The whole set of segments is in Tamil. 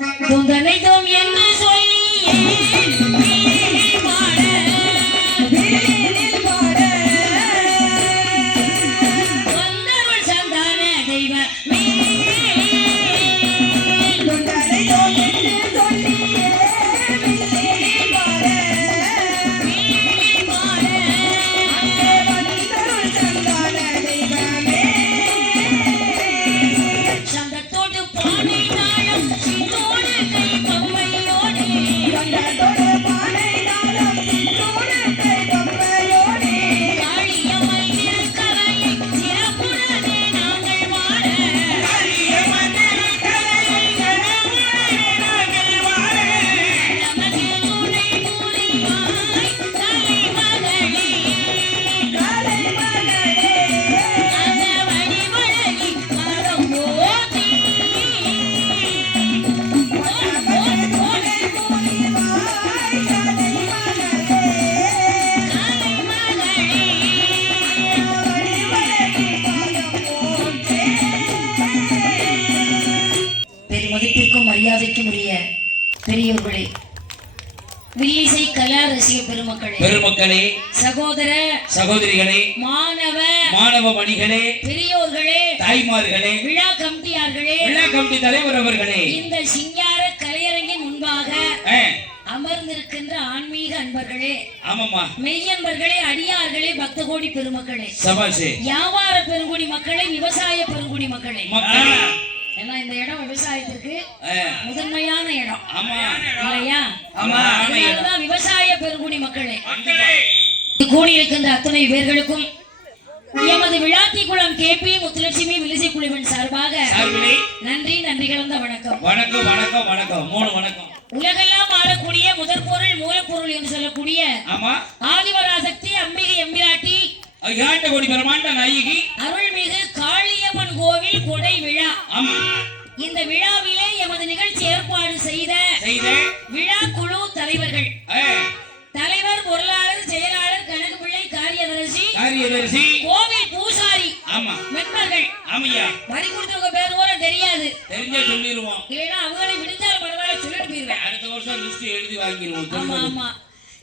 துந்தனைத்தோம் என்று பெரியோர்களே, வில்லிசை கலா ரசிக பெருமக்களே, சகோதர சகோதரிகளே, மாணவ மணிகளே, பெரியோர்களே, தாய்மார்களே, விழா கமிட்டி தலைவர் அவர்களே, இந்த சிங்கார கலையரங்கின் முன்பாக அமர்ந்திருக்கின்ற ஆன்மீக அன்பர்களே, ஆமாமா மெய்யன்பர்களே, அடியார்களே, பக்த கோடி பெருமக்களே, வியாபார பெருங்குடி மக்களே, விவசாய பெருங்குடி மக்களே, ஏன்னா இந்த இடம் விவசாயத்திற்கு முதன்மையான இடம் இல்லையா? அதனாலதான் விவசாய பெருங்குடி மக்களே கூடியிருக்கின்ற அத்தனை பேர்களுக்கும் எமது விழாத்திக்குளம் கேபி முத்துலட்சுமி வில்லிசை குழுவின் சார்பாக நன்றி கலந்த வணக்கம். உலகெல்லாம் ஆளக்கூடிய முதற் பொருள் மூலப்பொருள் என்று சொல்லக்கூடிய ஆதிவராசக்தி அம்பிகை எம்பிராட்டி அருள்மிகு காளியம்மன் கோவில் கொடை விழா. இந்த விழாவிலே எமது நிகழ்ச்சி ஏற்பாடு செய்த விழா குழு தலைவர்கள், தலைவர், பொருளாளர், செயலாளர், கணக்கு பிள்ளை, காரியதரிசி, கோவில் பூசாரி, மெம்பர்கள், வரி கொடுத்தவங்க பேர் கூட தெரியாது, சொல்லிடுவோம். இல்லைன்னா அவங்களை விடுஞ்சாலும் பரவாயில்ல சொல்லிட்டு போயிருவேன். அடுத்த வருஷம் லிஸ்ட் எழுதி வாங்கிடுவோம். ஆமா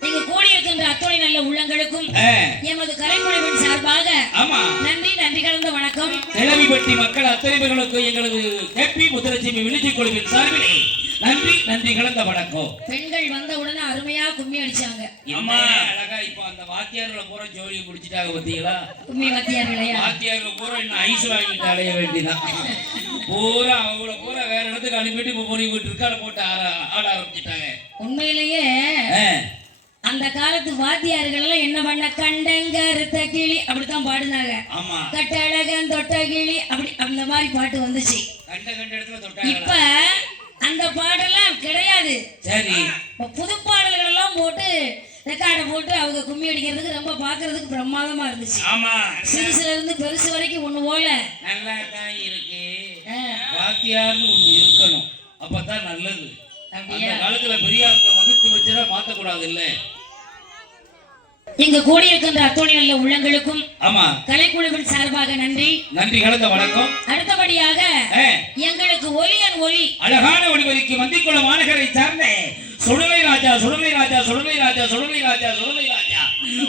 நீங்க கூடியிருக்கின்ற அத்தனை நல்ல உள்ளங்களுக்கும் எமது கலைக்குழுவின் சார்பாக நன்றி கலந்த வணக்கம். கிளவிப்பட்டி மக்கள் அத்தனை பேர்களுக்கும் எங்களது கேபி முத்துலட்சுமி வில்லிசை குழுவின் சார்பிலே நன்றி கலந்த வணக்கம். பெண்கள் வந்த உடனே அருமையா கும்மி அடிச்சாங்க. அழகா இப்ப அந்த வாத்தியார்களை பூரா ஜோலி முடிச்சிட்டாங்க பாத்தீங்களா? கும்மி வாத்தியார்களை பூரா இன்னும் ஐஸ் வாங்கிட்டு அடைய வேண்டியதான். பூரா அவங்கள பூரா வேற இடத்துக்கு அனுப்பிட்டு இப்ப போய் இருக்கால போட்டு ஆட ஆரம்பிச்சுட்டாங்க. உண்மையிலேயே அந்த காலத்து வாத்தியார்கள் எல்லாம் என்ன பண்ண, கண்டங்கருத்த கிளி அப்படித்தான் பாடுனாங்க. கட்டழகன் தொட்ட கிளி அப்படி அந்த மாதிரி பாட்டு வந்துச்சு. இப்ப அந்த பாடெல்லாம் கிடையாது. சரி, புது பாடல்கள் எல்லாம் போட்டு ரெக்கார்ட போட்டு அவங்க கும்மி அடிக்கிறதுக்கு ரொம்ப பாக்குறதுக்கு பிரமாதமா இருந்துச்சு. சிறுசுல இருந்து பெருசு வரைக்கும் ஒண்ணு போல நல்லா தான் இருக்கு. வாத்தியார்னு ஒண்ணு இருக்கணும், அப்பதான் நல்லது. அந்த காலத்துல பெரிய ஆட்கள் வகுத்து வச்சுதான் மாத்தக்கூடாது இல்ல. எங்க கூடியிருக்கின்ற அத்தோணியல்ல உள்ளங்களுக்கும் கலைக்குழுவின் சார்பாக நன்றி கலந்த வணக்கம். அடுத்தபடியாக எங்களுக்கு ஒலி அழகான ஒளிபதிக்கு மந்திக்குள மாநகரை சார்ந்த சுடலை ராஜா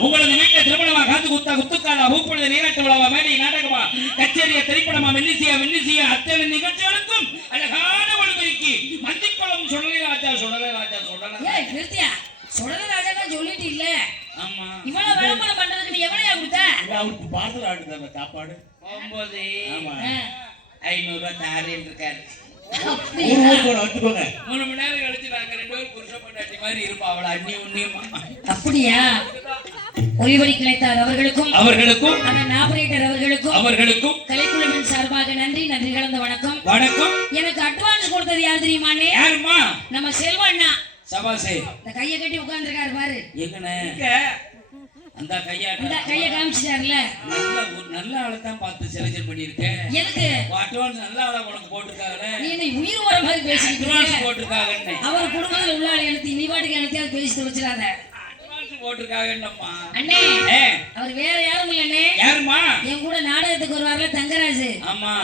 உங்களது வீட்டில் திருமணமா, காது குத்தா, குத்துக்காலா, பூப்பொழுது நீராட்டு விழாவா, மேடை நாடகமா, கச்சேரியா, திரைப்படமா, மெல்லிசியா அத்தனை நிகழ்ச்சிகளுக்கும் அழகான ஒளிபதிக்கு மந்திக்குளம் சுடலை ராஜா சொல்லிட்டு இல்ல. ஆமா, இவ்வளவு விளம்பரம் பண்றதுக்கு எவ்வளவு கொடுத்த? அவருக்கு பார்சல் ஆடுது சாப்பாடு 500 ரூபாய் தாரேன் இருக்காரு. 3 மணி நேரம் கழிச்சு நாங்க 2 பேரும் புருஷ பொண்டாட்டி மாதிரி இருப்போம். அவளை அண்ணி உண்ணியமா. அப்படியா? ஒளிவரி கிளைத்தார் அவர்களுக்கும் ஆபரேட்டர் அவர்களுக்கும் கலைக்குழுவின் சார்பாக நன்றி கலந்த வணக்கம். எனக்கு அட்வான்ஸ் கொடுத்தது யார் தெரியுமானே? யாருமா? நம்ம செல்வண்ணா. சபாசே, இந்த கையை கட்டி உட்கார்ந்திருக்காரு பாரு. எங்கனே அந்த கையை காமிச்சிட்டாருல. நல்ல ஆளை தான் பார்த்து செலக்ஷன் பண்ணியிருக்கேன். எதுக்கு? அட்வான்ஸ் நல்ல ஆளா உனக்கு போட்டுருக்காங்க. நீ உயிர் வர மாதிரி பேசிட்டு அட்வான்ஸ் போட்டுருக்காங்க. அவர் குடும்பத்துல உள்ள ஆளை எழுதி நீ பாட்டுக்கு எனக்கு பேசிட்டு வச்சிடாத. அட்வான்ஸ் போட்டுருக்காங்கன்னம்மா. அண்ணே, அவர் வேற யாரும் இல்ல அண்ணே. யாருமா? என் கூட நாடகத்துக்கு வருவார்ல தங்கராஜ். ஆமா,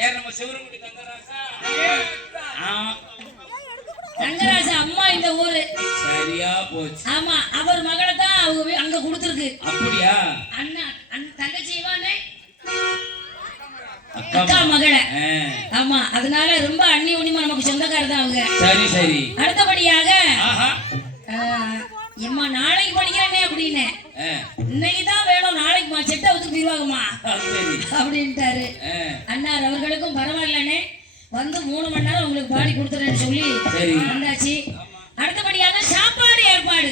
யார்? நம்ம சிவரங்குடி தங்கராஜா. தான் இந்த ஊரு. சரியா போச்சு. ஆமா, அவர் மகளை தான் அவங்க அங்க கொடுத்துருக்கு. அப்படியா? அண்ணா தங்கச்சி இவானே அக்கா மகளை. ஆமா, அதனால ரொம்ப அண்ணி உண்ணிமா நமக்கு சொந்தக்காரர் தான் அவங்க. சரி சரி. அடுத்தபடியாக எம்மா நாளைக்கு படிக்கிறேனே அப்படின்னு, இன்னைக்கு தான் வேணும், நாளைக்கு செட்டை வந்து தீர்வாகுமா அப்படின்ட்டாரு. அண்ணார் அவர்களுக்கும் பரவாயில்லனே, வந்து 3 மணி நேரம் உங்களுக்கு பாடி கொடுத்துறேன்னு சொல்லி வந்தாச்சு. அடுத்தபடியாக சாப்பாடு ஏற்பாடு,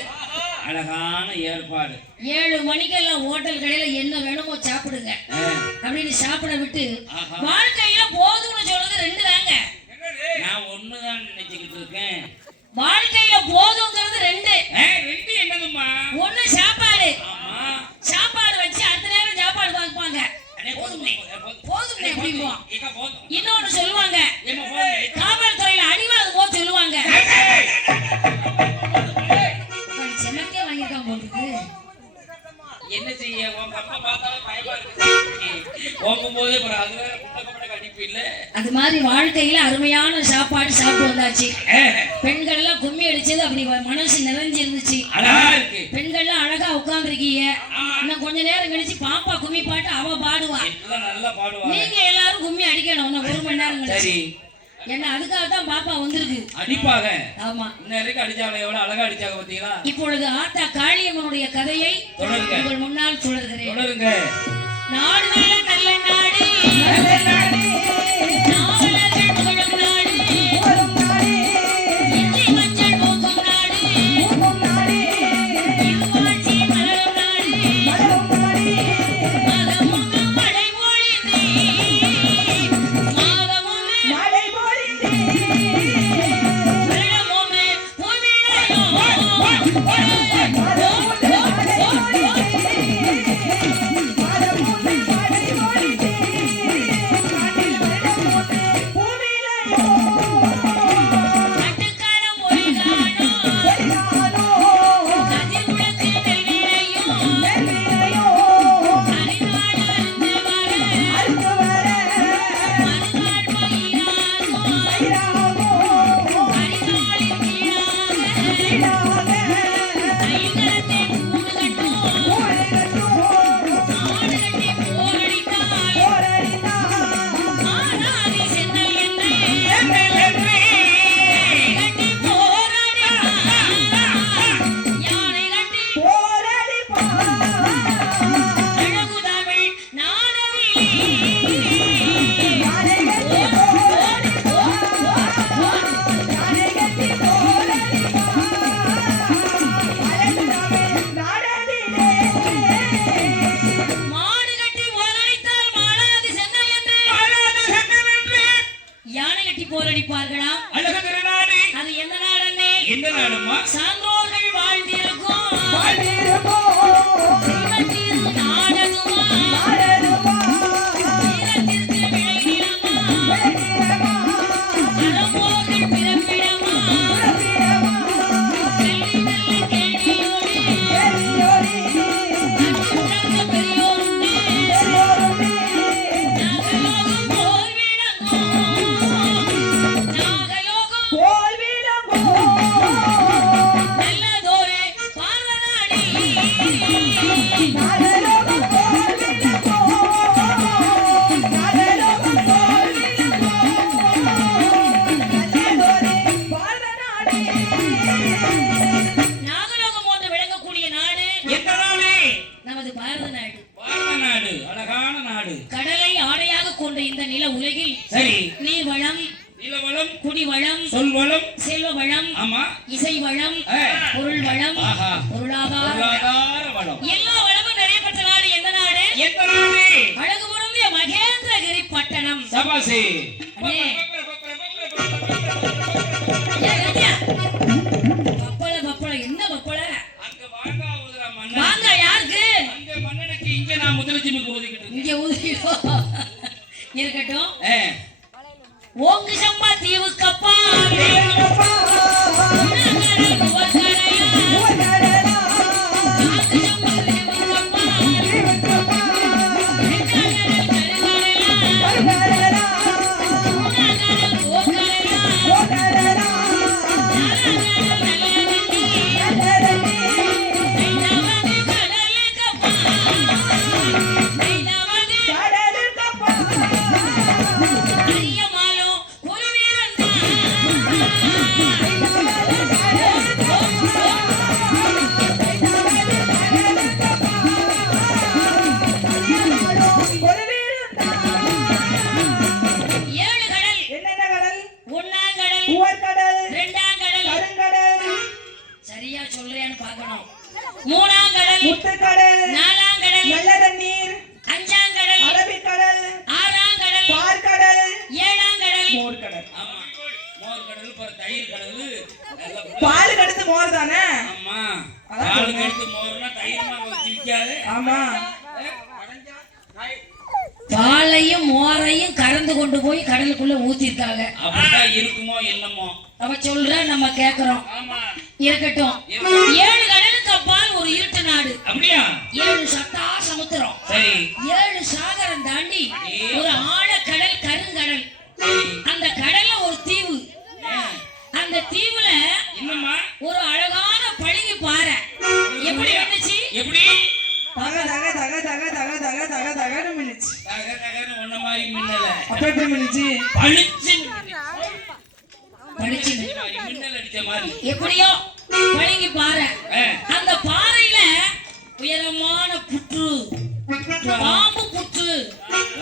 அழகான ஏற்பாடு. 7 மணிக்கெல்லாம் ஹோட்டல் கடையில என்ன வேணுமோ சாப்பிடுங்க அப்படின்னு சாப்பிட விட்டு, வாழ்க்கையில போதும்னு சொல்றது 2 தாங்க. நான் 1 தான் நினைச்சுக்கிட்டு இருக்கேன். வாழ்க்கையில போதுங்கிறது 2. 2 என்னதுமா? 1 சாப்பாடு. சாப்பாடு வச்சு அடுத்த நேரம் சாப்பாடு பார்ப்பாங்க. போதும்னே அப்படிம்போம். இன்னொன்னு சொல்லுவாங்க, காவல்துறையில அடிவாங்க போது சொல்லுவாங்க. செல்லத்தே வாங்கியிருக்கான் போட்டுருக்கு. என்ன செய்ய, உங்க அப்பா பார்த்தாலே பயமா இருக்கு. போகும்போதே அது வேற குண்டக்கப்பட்ட அடிப்பு இல்ல. அது மாதிரி வாழ்க்கையில அருமையான சாப்பாடு சாப்பிட்டு வந்தாச்சு. பெண்கள் எல்லாம் கும்மி அடிச்சது அப்படி மனசு நிறைஞ்சு இருந்துச்சு. அழகா இருக்கு. பெண்கள் எல்லாம் அழகா உட்கார்ந்துருக்கீங்க. இன்னும் கொஞ்ச நேரம் கழிச்சு பாப்பா கும்மி பாட்டு அவ பாடுவா. நல்லா பாடுவா. நீங்க எல்லாரும் கும்மி அடிக்கணும் 1 மணி நேரம் கழிச்சு. என்ன அதுக்காக தான் பாப்பா வந்திருக்கு. அடிப்பாக. ஆமா, இன்னைக்கு அடிச்சாங்க, எவ்வளவு அழகா அடிச்சாங்க பாத்தீங்களா? இப்பொழுது ஆத்தா காளியம்மனுடைய கதையை உங்கள் முன்னால் தொடர்கிறேன். தொடருங்க. நாடு நல்ல நாடு, நாவலர்கள் புகழும் நாடு, இஞ்சி மஞ்சள் பூக்கும் நாடு, இருவாட்சி மலரும் நாடு, மதமுண்டு மழை பொழிந்து, மாதமுண்டு மழை பொழிந்து, வெள்ளமுண்டு பூமியிலையோ சான்றோர்கள் வாழ்ந்திருக்கும் கடலை ஆடையாக கொண்ட இந்த நில உலகில் நீர் வளம், நிலவளம், குடிவளம், சொல்வளம், செல்வ வளம், இசை வளம், பொருள் வளம், பொருளாதார வளம், எல்லா வளமும் நிறைய பெற்ற நாடு எந்த நாடு? அழகு பொருந்திய மகேந்திரகிரி பட்டணம். சபாசி. பப்பள பப்பள என்ன பப்பள? வாங்க யாருக்கு? இங்க நான் முதலட்சுமிக்கு ஒதுக்கிட்டு இங்க ஒதுக்கிட்டோம் இருக்கட்டும். ஓங்கு சம்பா தீவுக்கப்பா உவர்கடல் இரண்டாம் கடல் கருங்கடல் சரியா சொல்றேன்னு பார்க்கணும். மூணாம் கடல் முத்துக்கடல் நாலாம் கடல் நல்ல தண்ணீர் அஞ்சாம் கடல் அரபிக்கடல் ஆறாம் கடல் பார்க்கடல் ஏழாம் கடல் மோர்கடல். ஆமா மோர் கடல் பாரு தயிர் கடல் நல்லா பால் கடுத்து மோர் தானே. ஆமா பால் கடுத்து மோர்னா தயிர்மா வச்சு விக்காது. ஆமா பாலையும் மோரையும் கறந்து கொண்டு போய் கடலுக்குள்ள ஊத்திருக்காங்க. அப்படிதான் இருக்குமோ என்னமோ அவ சொல்ற நம்ம கேக்குறோம். ஆமா இருக்கட்டும். 7 கடலுக்கு அப்பால் ஒரு இருட்டு நாடு. அப்படியா 7 சத்தா சமுத்திரம். சரி 7 சாகரம் தாண்டி ஒரு ஆழக்கடல் கருங்கடல். அந்த கடல்ல ஒரு தீவு. அந்த தீவுல என்னம்மா ஒரு அழகான பளிங்கு பாறை. எப்படி இருந்துச்சு? எப்படி தக தக தக தக தக தக தக தகன்னு மின்னுச்சு. தக தகன்னு ஒன்ன மாதிரி மின்னல அப்ப எப்படி மின்னுச்சு? பளிச்சு பளிச்சு மின்னல் அடிச்ச மாதிரி எப்படியோ பளிங்கு பாறை. அந்த பாறையில உயரமான புற்று பாம்பு புற்று.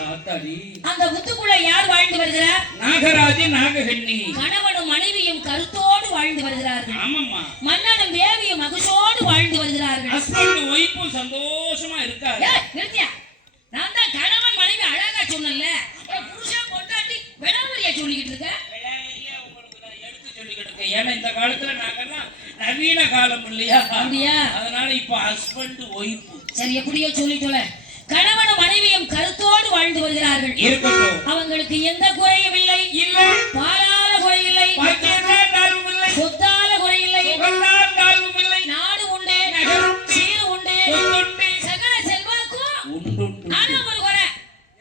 ஆத்தாடி அந்த புத்துக்குள்ள யார் வாழ்ந்து வருகிறார்? நாகராஜ நாககண்ணி கணவனும் மனைவியும் கருத்தோடு வாழ்ந்து வருகிறார்கள். ஆமாம்மா மன்னனும் தேவியும் மகிழ்ச்சியோடு வாழ்ந்து வருகிறார்கள். ஹஸ்பண்ட் ஒய்ஃபும் சந்தோஷமா இருக்காரு. ஏய், நிறுத்தியா? நான் தான் கணவன் மனைவி அழகா சொன்னேன்ல. புருஷன் பொண்டாட்டி விளம்பரியா சொல்லிக்கிட்டு இருக்க? உங்களுக்கு நான் எடுத்து சொல்லிக்கிட்டு இருக்கேன். ஏன்னா இந்த காலத்துல நாங்கெல்லாம் நவீன காலம் இல்லையா, அப்படியா? அதனால இப்ப ஹஸ்பண்ட் ஒய்ஃப் சரி, எப்படியோ சொல்லிட்டோல. கணவனும் மனைவியும் கருத்தோடு வாழ்ந்து வருகிறார்கள். இருக்கட்டும். அவங்களுக்கு எந்த குறையும் இல்லை. இல்லை பாலால குறை இல்லை, பச்சையாலும் இல்லை, சொத்தால குறை இல்லை, சுகந்தாலும் இல்லை, நாடு உண்டு, சீரு உண்டு, சகல செல்வாக்கும் உண்டு. ஆனா ஒரு குறை,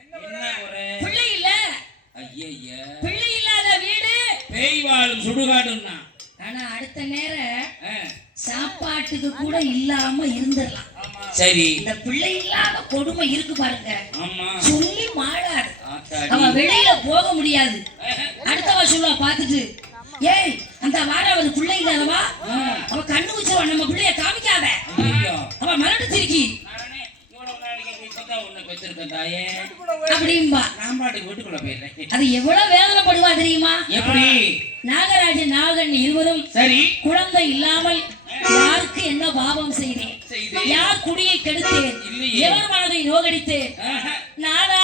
என்ன குறை? பிள்ளை இல்ல. ஐயய்யா பிள்ளை இல்லாத வீடு பேய் வாழும் சுடுகாடுன்னா. ஆனா அடுத்த நேரம் சாப்பாட்டுக்கு கூட இல்லாம இருந்துடலாம். சரி இந்த பிள்ளை இல்லாத கொடுமை இருக்கு பாருங்க, ஆமா சொல்லி மாளாது. ஆத்தாடி. அவ வெளியில போக முடியாது. அடுத்தவ சொல்லுவா பார்த்துட்டு, ஏய் அந்த வாராவது பிள்ளை இல்லாதவா, அவ கண்ணு வச்சுவா, நம்ம பிள்ளைய காமிக்காத. ஐயோ அவ மலட்டு சிரிக்கி நானே இவ்வளவு நாளைக்கு இப்பதான் உன்னை பெற்றிருக்கேன் தாயே. அப்படிம்பா. நான் பாட்டுக்கு வீட்டுக்குள்ள போயிடுறேன். அது எவ்வளவு வேதனைப்படுவா தெரியுமா? எப்படி? நாகராஜன் நாகன் இருவரும் சரி குழந்தை இல்லாமல் யாருக்கு என்ன பாவம் செய்தேன், யார் குடியை கெடுத்தேன், எவர் மனதை நோகடித்தேன், நானா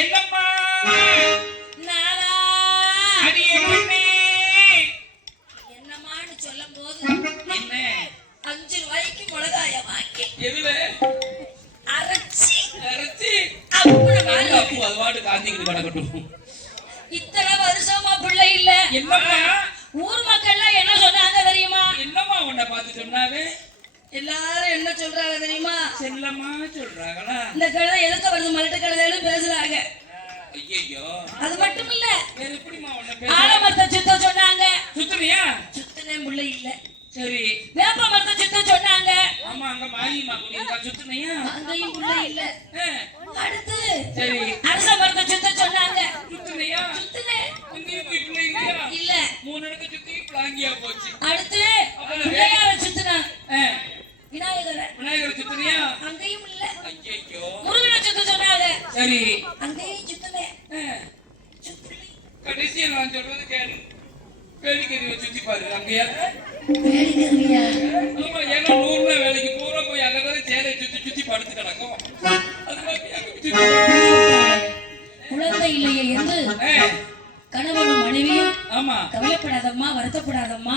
என்னம்மா நானா அடியே பெண்ணே என்னமான்னு சொல்லும் போது என்ன 5 ரூபாய்க்கு மிளகாய வாங்கி எதுல அரைச்சி அரைச்சி அப்புறம் மேல அப்போ அது வாட்டு காந்திக்கிட்டு கிடக்கட்டும். இத்தனை வருஷமா பிள்ளை இல்ல. என்னம்மா ஊர் மக்கள்லாம் என்ன சொன்னாங்க தெரியுமா? என்னம்மா உன்னை பார்த்து சொன்னாவே? எல்லாரும் என்ன சொல்றாங்க தெரியுமா? செல்லம்மா சொல்றாங்களா? இந்த கழுதை எதுக்கு வருது மலட்டு கழுதைன்னு பேசுறாங்க. ஐயோ அது மட்டும் இல்ல, வேற எப்படிமா உன்னை பேச? ஆலமரத்தை சுத்த சொன்னாங்க, சுத்துறியா? சுத்தினே பிள்ளை இல்ல. சரி வேப்ப மரத்தை சுத்த சொன்னாங்க, ஆமா அங்க மாரியம்மா குடியிருக்கா, சுத்துனியா? அங்கேயும் பிள்ளை இல்ல. அடுத்து சரி அரச மரத்தை சுத்த சொன்னாங்க, சுத்துனியா? சுத்தினேன் அங்கேயும் போய் பிள்ளை இல்லையா? இல்ல. 3 இடத்தை சுத்தி பிளாங்கியா போச்சு. அடுத்து பிள்ளையார சுத்தினான், ஆ, விநாயகரை, விநாயகர் சுத்துனியா? அங்கேயும் இல்ல. ஐயோ முருகனை சுத்த சொன்னாங்க, சரி அங்கேயும் சுத்தினேன், சுத்தலை. கடைசியா நான் சொல்றது கேளு. வேலைக்கு சுத்தி பாரு அங்கேயா? வேலைக்கருவியா? ஆமா, ஏன்னா 100 ரூபாய் வேலைக்கு பூரா போய் அங்கதான் சேலை சுத்தி சுத்தி படுத்து கிடக்கும். அது மாதிரி அங்க சுத்தி குழந்தை இல்லையே என்று ஏய், கணவனும் மனைவியும் ஆமா கவலைப்படாதம்மா, வருத்தப்படாதம்மா,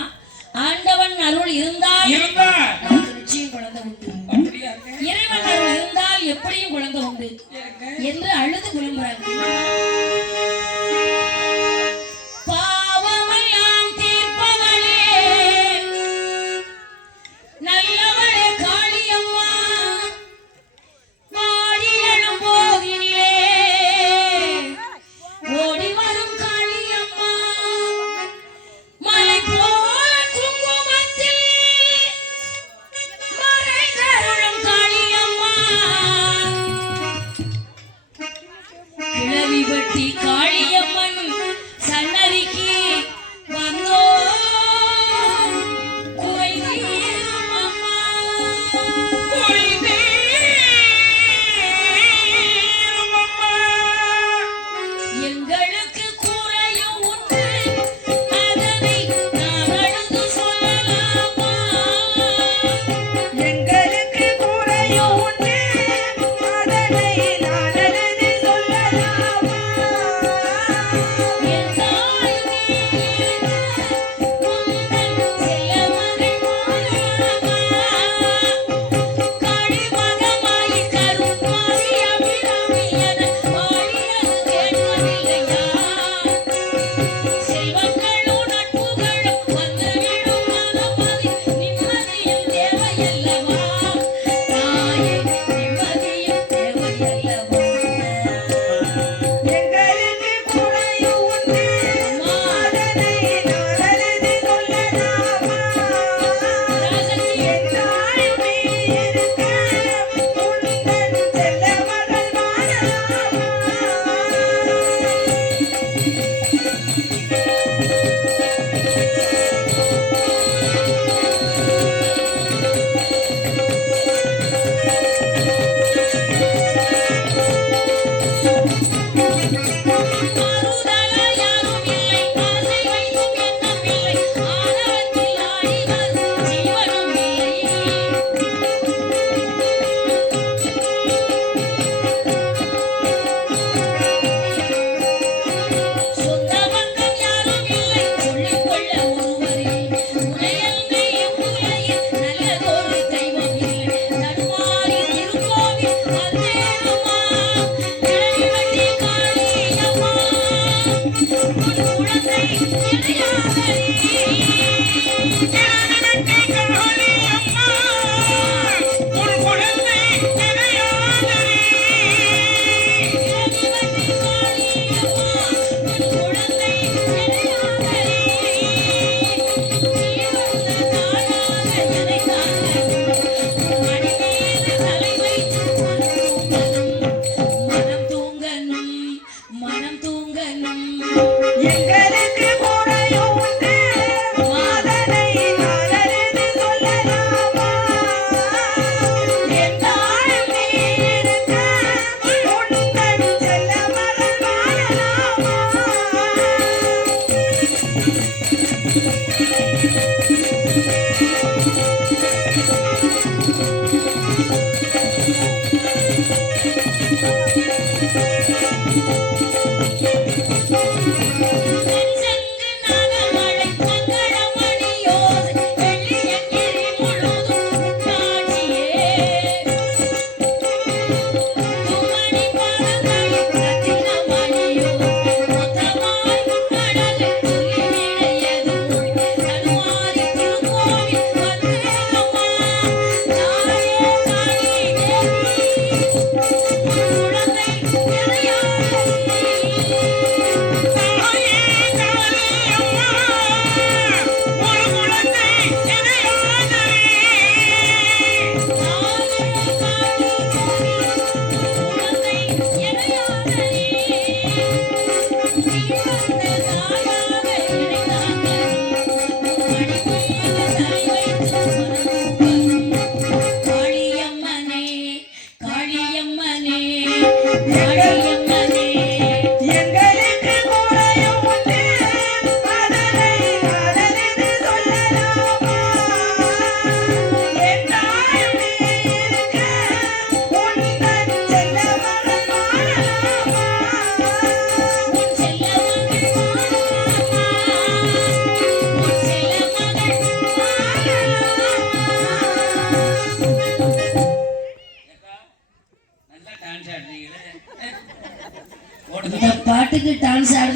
ஆண்டவன் அருள் இருந்தால் இருந்தா நமக்கு நிச்சயம் குழந்தை உண்டு, அப்படியா? இறைவன் அருள் இருந்தால் எப்படியும் குழந்தை உண்டு என்று அழுது புலம்புறாங்க. பாவமெல்லாம் தீர்ப்பவளே, நல்லவளே காளியம்மா, பாடி எழும் போகினிலே ஓடி வரும் காளியம்மா, மலை போல குங்குமத்தில் மறைந்தருளும் காளியம்மா, கிழவி பட்டி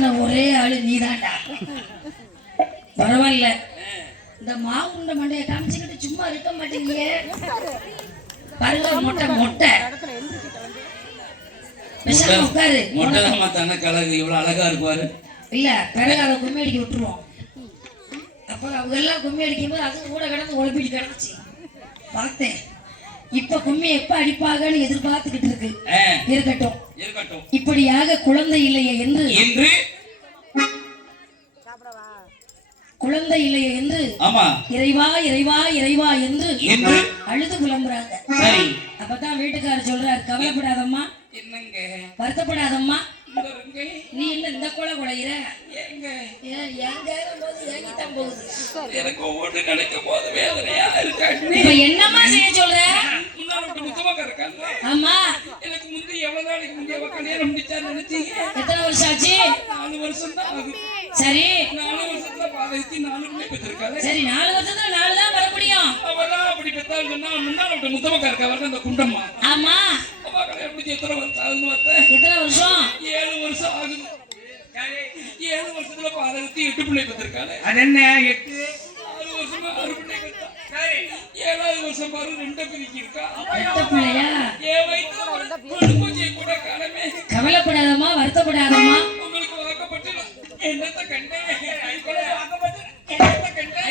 மாறின ஒரே ஆளு நீதான்டா. பரவாயில்ல, இந்த மாவு உண்ட மண்டைய காமிச்சுக்கிட்டு சும்மா இருக்க மாட்டீங்க. பாருங்க, மொட்டை மொட்டை பேசாம உட்காரு. மொட்டை தான் மாத்தான கலகு இவ்வளவு அழகா இருக்குவாரு. இல்ல பிறகு அதை கும்மி அடிக்க விட்டுருவோம். அப்புறம் அவங்க எல்லாம் கும்மி அடிக்கும் போது அது கூட கிடந்து உழப்பிட்டு கிடந்துச்சு பார்த்தேன். இப்ப கும்மி எப்ப அடிப்பாங்கன்னு எதிர்பார்த்துக்கிட்டு இருக்கு. இருக்கட்டும் இருக்கட்டும். இப்படியாக குழந்தை இல்லையே என்று குழந்தை இல்லையே என்று ஆமா இறைவா இறைவா இறைவா என்று அழுது புலம்புறாங்க. சரி, அப்பதான் வீட்டுக்காரர் சொல்றாரு, கவலைப்படாதம்மா, என்னங்க வருத்தப்படாதம்மா, நீ என்ன இந்த கொலை குலையிற எனக்கு ஒவ்வொன்று நினைக்கும் போது வேதனையா இருக்காங்க. இப்ப என்னம்மா செய்ய சொல்ற? ஆமா, எனக்கு முந்தி எவ்வளவு நாளைக்கு முந்தைய கல்யாணம் முடிச்சான்னு நினைச்சீங்க? எத்தனை வருஷம் ஆச்சு? 4 வருஷம் தான் ஆகுது. சரி, 4 வருஷத்துல பாதைத்தி 4 பிள்ளை பெற்றிருக்காரு. சரி, 4 வருஷத்துல 4 தான் வர முடியும். அவதான் அப்படி பெற்றாலும் சொன்னா முன்னாள் விட்டு முத்தமக்கா இருக்கவர் அந்த குண்டம்மா. ஆமா, அவ கல்யாணம் முடிச்சு எத்தனை வருஷம் ஆகுதுன்னு பார்த்தேன். எத்தனை வருஷம்? 7 வருஷம் ஆகுது. 7 வருஷத்துல பாதைத்தி 8 பிள்ளை பெற்றிருக்காரு. அது என்ன 8 6 வருஷமா 6 பிள்ளை பெற்றா. 7வது வருஷம் பாரு 2 பிரிக்கி இருக்கா. 8 பிள்ளையா? கூட காலமே. கவலைப்படாதம்மா, வருத்தப்படாதம்மா. உங்களுக்கு வாக்கப்பட்டு என்னத்தை கண்டேன், வாக்கப்பட்டு என்னத்தை கண்டேன்.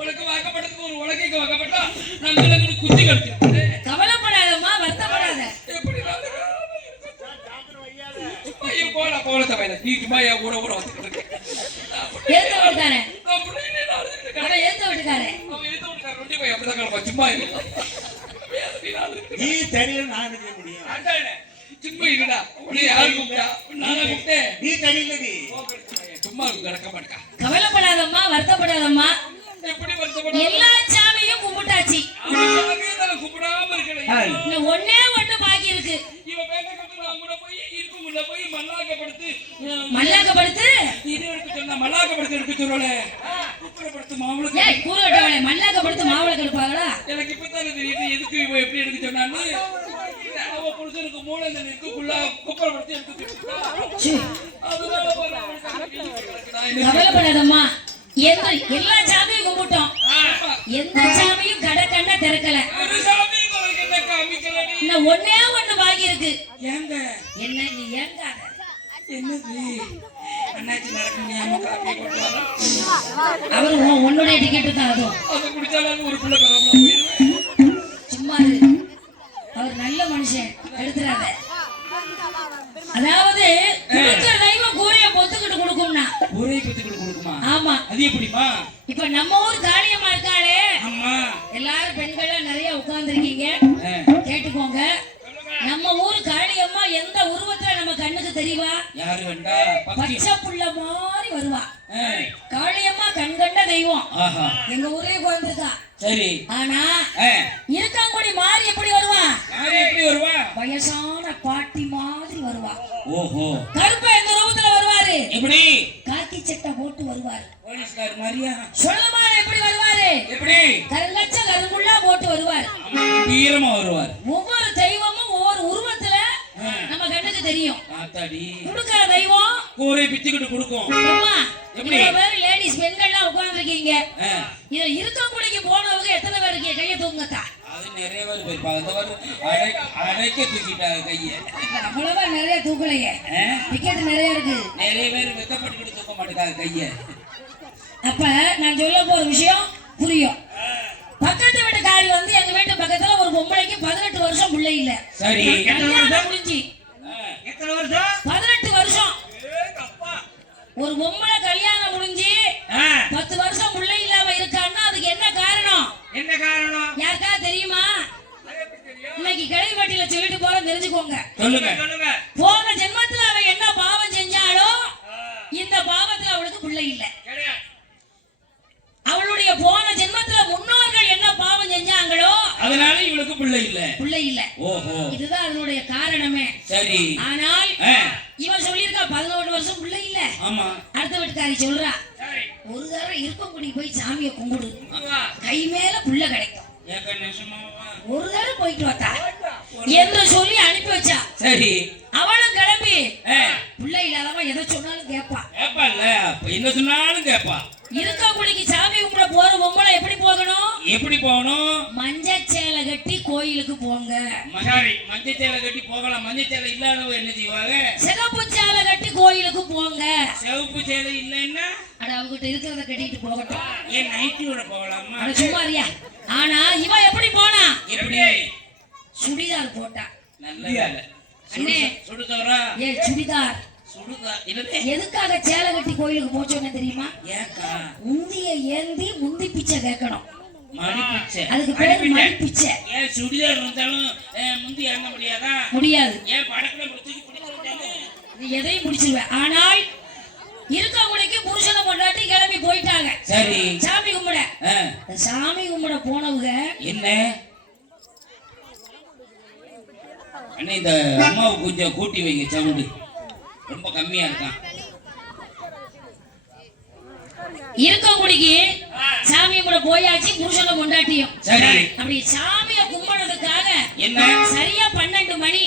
உனக்கு வாக்கப்பட்டதுக்கு ஒரு உலகைக்கு வாக்கப்பட்டா நான் குத்தி கழிச்சேன். கவலைப்படாதம்மா, வருத்தப்படாத. எப்படி போல போல தவையில நீ சும்மா என் கூட கூட வந்துட்டு இருக்க. ஏத்த விட்டுக்காரன், அவன் ஏத்த விட்டுக்காரன். சும்மா நீ தெரியல நான் இருக்க முடியும். சும்மா இருடா. உன்னை யாரு கூப்பிட்டா? நானா கூப்பிட்டேன். நீ தெரியல நீ சும்மா கிடக்க மாட்டா. கவலைப்படாதம்மா, வருத்தப்படாதம்மா. எப்படி வருத்தப்பட எல்லா சாமியும் கும்பிட்டாச்சு. கூப்பிடாம இருக்கணும். இன்னும் ஒண்ணே ஒண்ணு பாக்கி இருக்கு. இவன் பேச கட்டு நான் கூட போய் இருக்குமுள்ள போய் மல்லாக்கப்படுத்து மல்லாக்கப்படுத்து இது எடுக்க சொன்னா மல்லாக்கப்படுத்து எடுக்க சொல்லல. குப்புறப்படுத்து மாவுளை. ஏய், கூறட்டவளே, மல்லாக்கப்படுத்து மாவுளை கெடுப்பாங்களா? எனக்கு இப்பதானே தெரியுது எதுக்கு இவன் எப்படி எடுக்க சொன்னான்னு. அவ புருஷனுக்கு மூளை இருக்குள்ள குப்புறப்படுத்தி எடுக்க கவலைப்படாதம்மா. எல்லா சாமியும் கும்பிட்டோம், எந்த சாமியும் கடை கண்ண திறக்கல. இன்னும் ஒண்ணே ஒண்ணு பாக்கி இருக்கு. ஏங்க என்ன நீ ஏங்காத? என்னது அண்ணாச்சி நடக்க முடியாம காப்பி கொண்டு வர அவரு உன்னுடைய டிக்கெட்டு தான். அதுவும் அதை குடிச்சாலும் ஒரு பிள்ளை போயிருவேன். சும்மா இரு, அவர் நல்ல மனுஷன், எடுத்துறாத. அதாவது கொடுக்கிற தெய்வம் கூரைய பொத்துக்கிட்டு கொடுக்கும்னா ஒரே பத்துக்கிட்டு கொடுக்குமா? ஆமா. அது எப்படிமா? இப்ப நம்ம ஊர் காளியம்மா இருக்காளே, அம்மா எல்லாரும் பெண்கள் நிறைய உட்கார்ந்துருக்கீங்க, கேட்டுக்கோங்க. நம்ம ஊர் காளியம்மா எந்த உருவத்துல நம்ம கண்ணுக்கு தெரிவா? யாரு வேண்டா? பச்சை புள்ள மாதிரி வருவா. காளியம்மா கண்கண்ட தெய்வம். எங்க ஊர்லயே உட்கார்ந்துருக்கா. சரி, ஆனா இருக்காங்குடி மாறி எப்படி வருவா? எப்படி வருவா? வயசான பாட்டி மாதிரி வருவா. ஓஹோ, கருப்பா எந்த ரூபத்துல வருவாரு? எப்படி? காக்கி சட்டை போட்டு வருவாரு. போலீஸ்கார் மாதிரியா? சொல்லமான எப்படி வருவாரு? எப்படி? கருங்கச்ச கருங்குள்ளா போட்டு வருவாரு. வீரமா வருவார். ஒவ்வொரு தெய்வமும் ஒவ்வொரு உருவத்துல நம்ம கண்ணுக்கு தெரியும். ஆத்தாடி, குடுக்கிற தெய்வம் கூரை பிச்சுக்கிட்டு கொடுக்கும். அம்மா, எப்படி? இவ்வளவு பேர் லேடிஸ் பெண்கள்லாம் உட்கார்ந்துருக்கீங்க. இது இருக்கக்கூடியக்கு போனவங்க எத்தனை பேர் இருக்கீங்க? கையை தூங்கத்தா. அது நிறைய பேர் போயிருப்பாங்க. அடைக்க தூக்கிட்டாங்க கைய. அவ்வளவா நிறைய தூக்கலையே, டிக்கெட் நிறைய இருக்கு. நிறைய பேர் வெக்கப்பட்டு தூக்க மாட்டேங்காங்க கைய. அப்ப நான் சொல்ல போற விஷயம் புரியும். பக்கத்து வீட்டுக்காரி வந்து எங்க வீட்டு பக்கத்துல ஒரு பொம்பளைக்கு 18 வருஷம் பிள்ளை இல்ல. சரி, கல்யாணம் முடிஞ்சு எத்தனை வருஷம்? 18 வருஷம். ஒரு பொம்பளை கல்யாணம் முடிஞ்சு 10 வருஷம் பிள்ளை இல்லாம இருக்கான்னா அதுக்கு என்ன காரணம்? என்ன காரணம்? யாருக்கா தெரியுமா? இன்னைக்கு கிளைப்பட்டியில சொல்லிட்டு போற தெரிஞ்சுக்கோங்க. சொல்லுங்க. போன ஜென்மத்துல அவ என்ன பாவம் செஞ்சாலோ இந்த பாவத்துல அவளுக்கு பிள்ளை இல்ல. அவளுடைய போன ஜென்மத்துல முன்னோர்கள் என்ன பாவம் செஞ்சாங்களோ அதனால இவளுக்கு பிள்ளை இல்ல. ஓஹோ, இதுதான் அதனுடைய காரணமே. சரி, ஆனால் இவன் சொல்லியிருக்கா 11 வருஷம் பிள்ளை இல்ல. ஆமா. அடுத்த வீட்டுக்காரி சொல்றா, ஒரு தடவை இருக்கங்குடி போய் சாமியை கும்பிடு, கை மேல புள்ள கிடைக்கும். ஒரு தடவை போயிட்டு வாத்தா. என்று சொல்லி அனுப்பி வச்சா. சரி. அவளும் கிளம்பி பிள்ளை இல்லாதவன் எதை சொன்னாலும் கேட்பா. கேட்பாள்ல, என்ன சொன்னாலும் கேட்பா. இருக்கங்குடிக்கு சாமி கும்பிட போற பொம்பளை எப்படி போகணும்? எப்படி போகணும்? மஞ்சள் சேலை கட்டி கோயிலுக்கு போங்க. மஞ்சள் சேலை கட்டி போகலாம். மஞ்சள் சேலை இல்லாதவங்க என்ன செய்வாங்க? சிகப்பு சேலை கட்டி கோயிலுக்கு போங்க. சிவப்பு சேலை இல்லைன்னா அட அவங்கிட்ட இருக்கிறத கட்டிட்டு போகட்டும். ஏன் நைட்டியோட போகலாமா? அட சும்மா இருயா. ஆனா இவன் எப்படி போனா? எப்படி? சுடிதார் போட்டா. நல்ல வேலை. அண்ணே சுடுதோரா? ஏ சுடிதார். சுடுதார் இல்ல. எதுக்காக சேலை கட்டி கோயிலுக்கு போச்சோன்னு தெரியுமா? ஏக்கா முந்திய ஏந்தி முந்தி பிச்சை கேட்கணும். மடி பிச்சை. அதுக்கு பேர் மடி பிச்சை. ஏன் சுடிதார் இருந்தாலும் முந்தி ஏங்க முடியாதா? முடியாது. ஏன் படத்துல முடிச்சு பிடிச்சிருந்தாலும் நீ எதையும் பிடிச்சிருவேன். ஆனால் இருக்கங்குடிக்கு புருஷனை கொண்டாட்டி கிளம்பி போயிட்டாங்க. சரி. சாமி கும்பிட. சாமி கும்பிட போனவங்க என்ன அண்ணே இந்த அம்மாவுக்கு கொஞ்சம் கூட்டி வைங்க, சவுண்டு ரொம்ப கம்மியா இருக்கான். இருக்கங்குடிக்கு சாமி கும்பிட போயாச்சு, புருஷனை கொண்டாட்டியும். சரி. அப்படி சாமியை கும்பிடுறதுக்காக என்ன சரியா 12 மணி.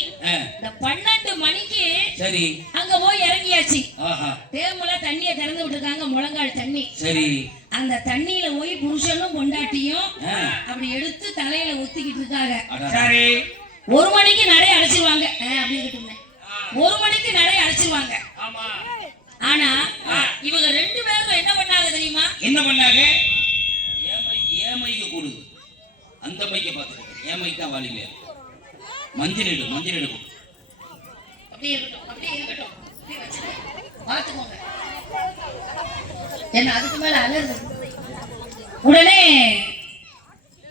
இந்த 12 மணிக்கு சரி அங்க போய் இறங்கியாச்சு. ஆஹா. தேமுல தண்ணியை திறந்து விட்டுருக்காங்க, முழங்கால் தண்ணி. சரி. அந்த தண்ணியில போய் புருஷனும் கொண்டாட்டியும் அப்படி எடுத்து தலையில ஒத்திக்கிட்டு இருக்காங்க. சரி. 1 மணிக்கு நடை அழைச்சிருவாங்க. அப்படின்னு 1 மணிக்கு நடை அழைச்சிருவாங்க. ஆமா. ஆனா இவங்க 2 பேரும் என்ன பண்ணாங்க தெரியுமா? என்ன பண்ணாங்க? ஏமைக்கு கூடுது. அந்த மைக்க பாத்துக்கிட்டு ஏமைக்கா வாலில மஞ்சள் இடு கொடு. அப்படியே இருக்கட்டும், அப்படியே இருக்கட்டும். அப்படியே வச்சுட்டு பாத்துக்கோங்க. என்ன அதுக்கு மேல அலறுது. உடனே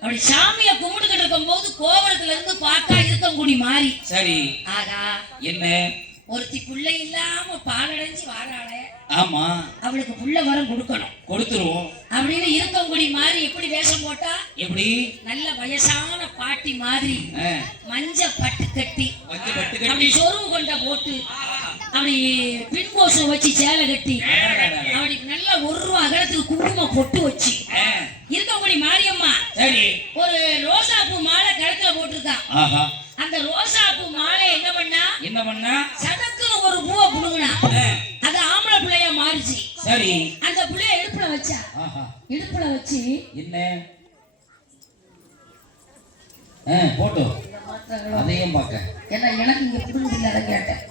அப்படி சாமியை கும்பிட்டுக்கிட்டு இருக்கும் போது கோபுரத்துல இருந்து பார்த்தா இருக்கங்குடி மாறி. சரி. ஆகா என்ன ஒருத்தி புள்ளை இல்லாம பாலடைஞ்சு வாராளே, ஆமா அவளுக்கு புள்ள வரம் கொடுக்கணும், கொடுத்துருவோம் அப்படின்னு இருக்கங்குடி மாதிரி எப்படி வேஷம் போட்டா? எப்படி? நல்ல வயசான பாட்டி மாதிரி மஞ்ச பட்டு கட்டி அப்படி சொருவு கொண்ட போட்டு அப்படி பின்கோசம் வச்சு சேலை கட்டி அப்படி நல்ல 1 ரூபா அகலத்துக்கு குங்குமம் பொட்டு வச்சு இருக்கங்குடி மாரியம்மா சரி ஒரு ரோசா பூ மாலை கழுத்துல போட்டிருக்கா. அந்த ரோசா பூ மாலை என்ன பண்ணா சடக்குன்னு ஒரு பூவை புடுங்கினா அது ஆம்பளை பிள்ளையா மாறிச்சு. சரி. அந்த பிள்ளைய இடுப்புல வச்சா. இடுப்புல வச்சு என்ன போட்டோ அதையும் பார்க்க ஏன்னா எனக்கு இங்க புடுங்குது அதை கேட்டேன்.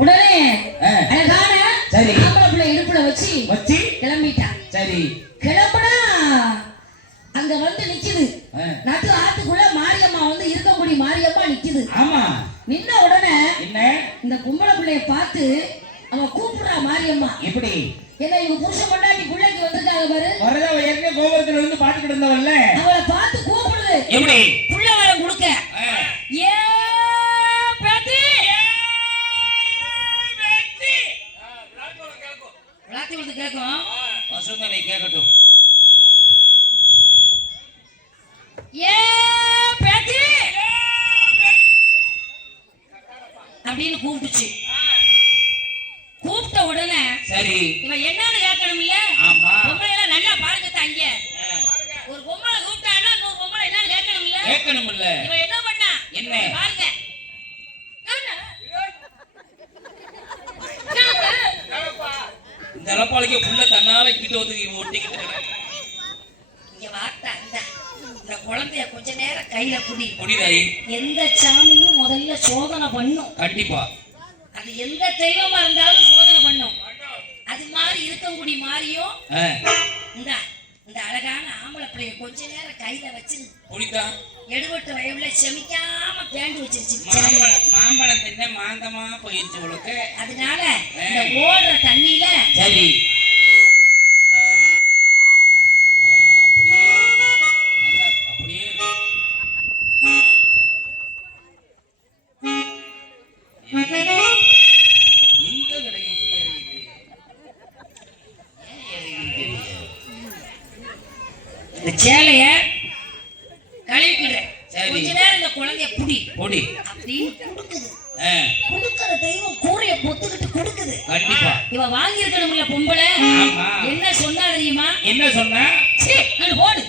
உடனே அழகான சரி ஆம்பளை பிள்ளை இடுப்புல வச்சு கிளம்பிட்டா. சரி. கிளம்புனா அங்க வந்து நிக்குது நட்டு ஆத்துக்குள்ள மாரியம்மா வந்து இருக்கங்குடி மாரியம்மா நிக்குது. ஆமா. நின்ன உடனே என்ன இந்த கும்பளை பிள்ளைய பார்த்து அவன் கூப்பிடுறா மாரியம்மா. எப்படி? ஏன்னா இவங்க புருஷன் கொண்டாட்டி பிள்ளைக்கு வந்திருக்காங்க பாரு. வரதா ஏற்கனவே கோபுரத்துல இருந்து பாத்துக்கிட்டு இருந்தவல்ல, அவளை பார்த்து கூப்பிடுது. எப்படி? புள்ள வரம் கொடுக்க. ஏ பேத்தி விளாத்தி விழுந்து கேட்கும். வசந்தனை கேட்கட்டும். ஏ பேத்தி அப்படின்னு கூப்பிட்டுச்சு. கூப்பிட்ட உடனே சரி இவன் என்னன்னு கேட்கணும் இல்ல? ஆமா. பொம்பளை எல்லாம் நல்லா பாருங்க தாங்க. ஒரு பொம்பளை கூப்பிட்டானா இன்னொரு பொம்பளை என்னன்னு கேட்கணும் இல்ல? கேட்கணும் இல்ல. இவன் என்ன பண்ணா? என்ன பாருங்க. இந்த அலப்பாளைக்கு புள்ள தன்னால கிட்ட வந்து ஒட்டிக்கிட்டு இங்க வார்த்தா இந்த குழந்தைய கொஞ்ச நேரம் கையில புடிதாய். எந்த சாமியும் முதல்ல சோதனை பண்ணும். கண்டிப்பா. அது எந்த தெய்வமா இருந்தாலும் சோதனை பண்ணும். அது மாதிரி இருக்கங்குடி மாறியும் இந்த அழகான ஆம்பளை பிள்ளைய கொஞ்ச நேரம் கையில வச்சு புடிதா எடுபட்டு வயவுல செமிக்காம பேண்டு வச்சிருச்சு. மாம்பழம் தின்ன மாந்தமா போயிடுச்சு உங்களுக்கு. அதனால இந்த ஓடுற தண்ணியில சரி சேலைய கழுவிக்கிறேன். கொஞ்ச நேரம் இந்த குழந்தைய புடி அப்படின்னு கொடுக்குது. கொடுக்கிற தெய்வம் கூரைய பொத்துக்கிட்டு கொடுக்குது. கண்டிப்பா. இவ வாங்கி இருக்கணும்ல பொம்பளை. என்ன சொன்னா தெரியுமா? என்ன சொன்னா? போடு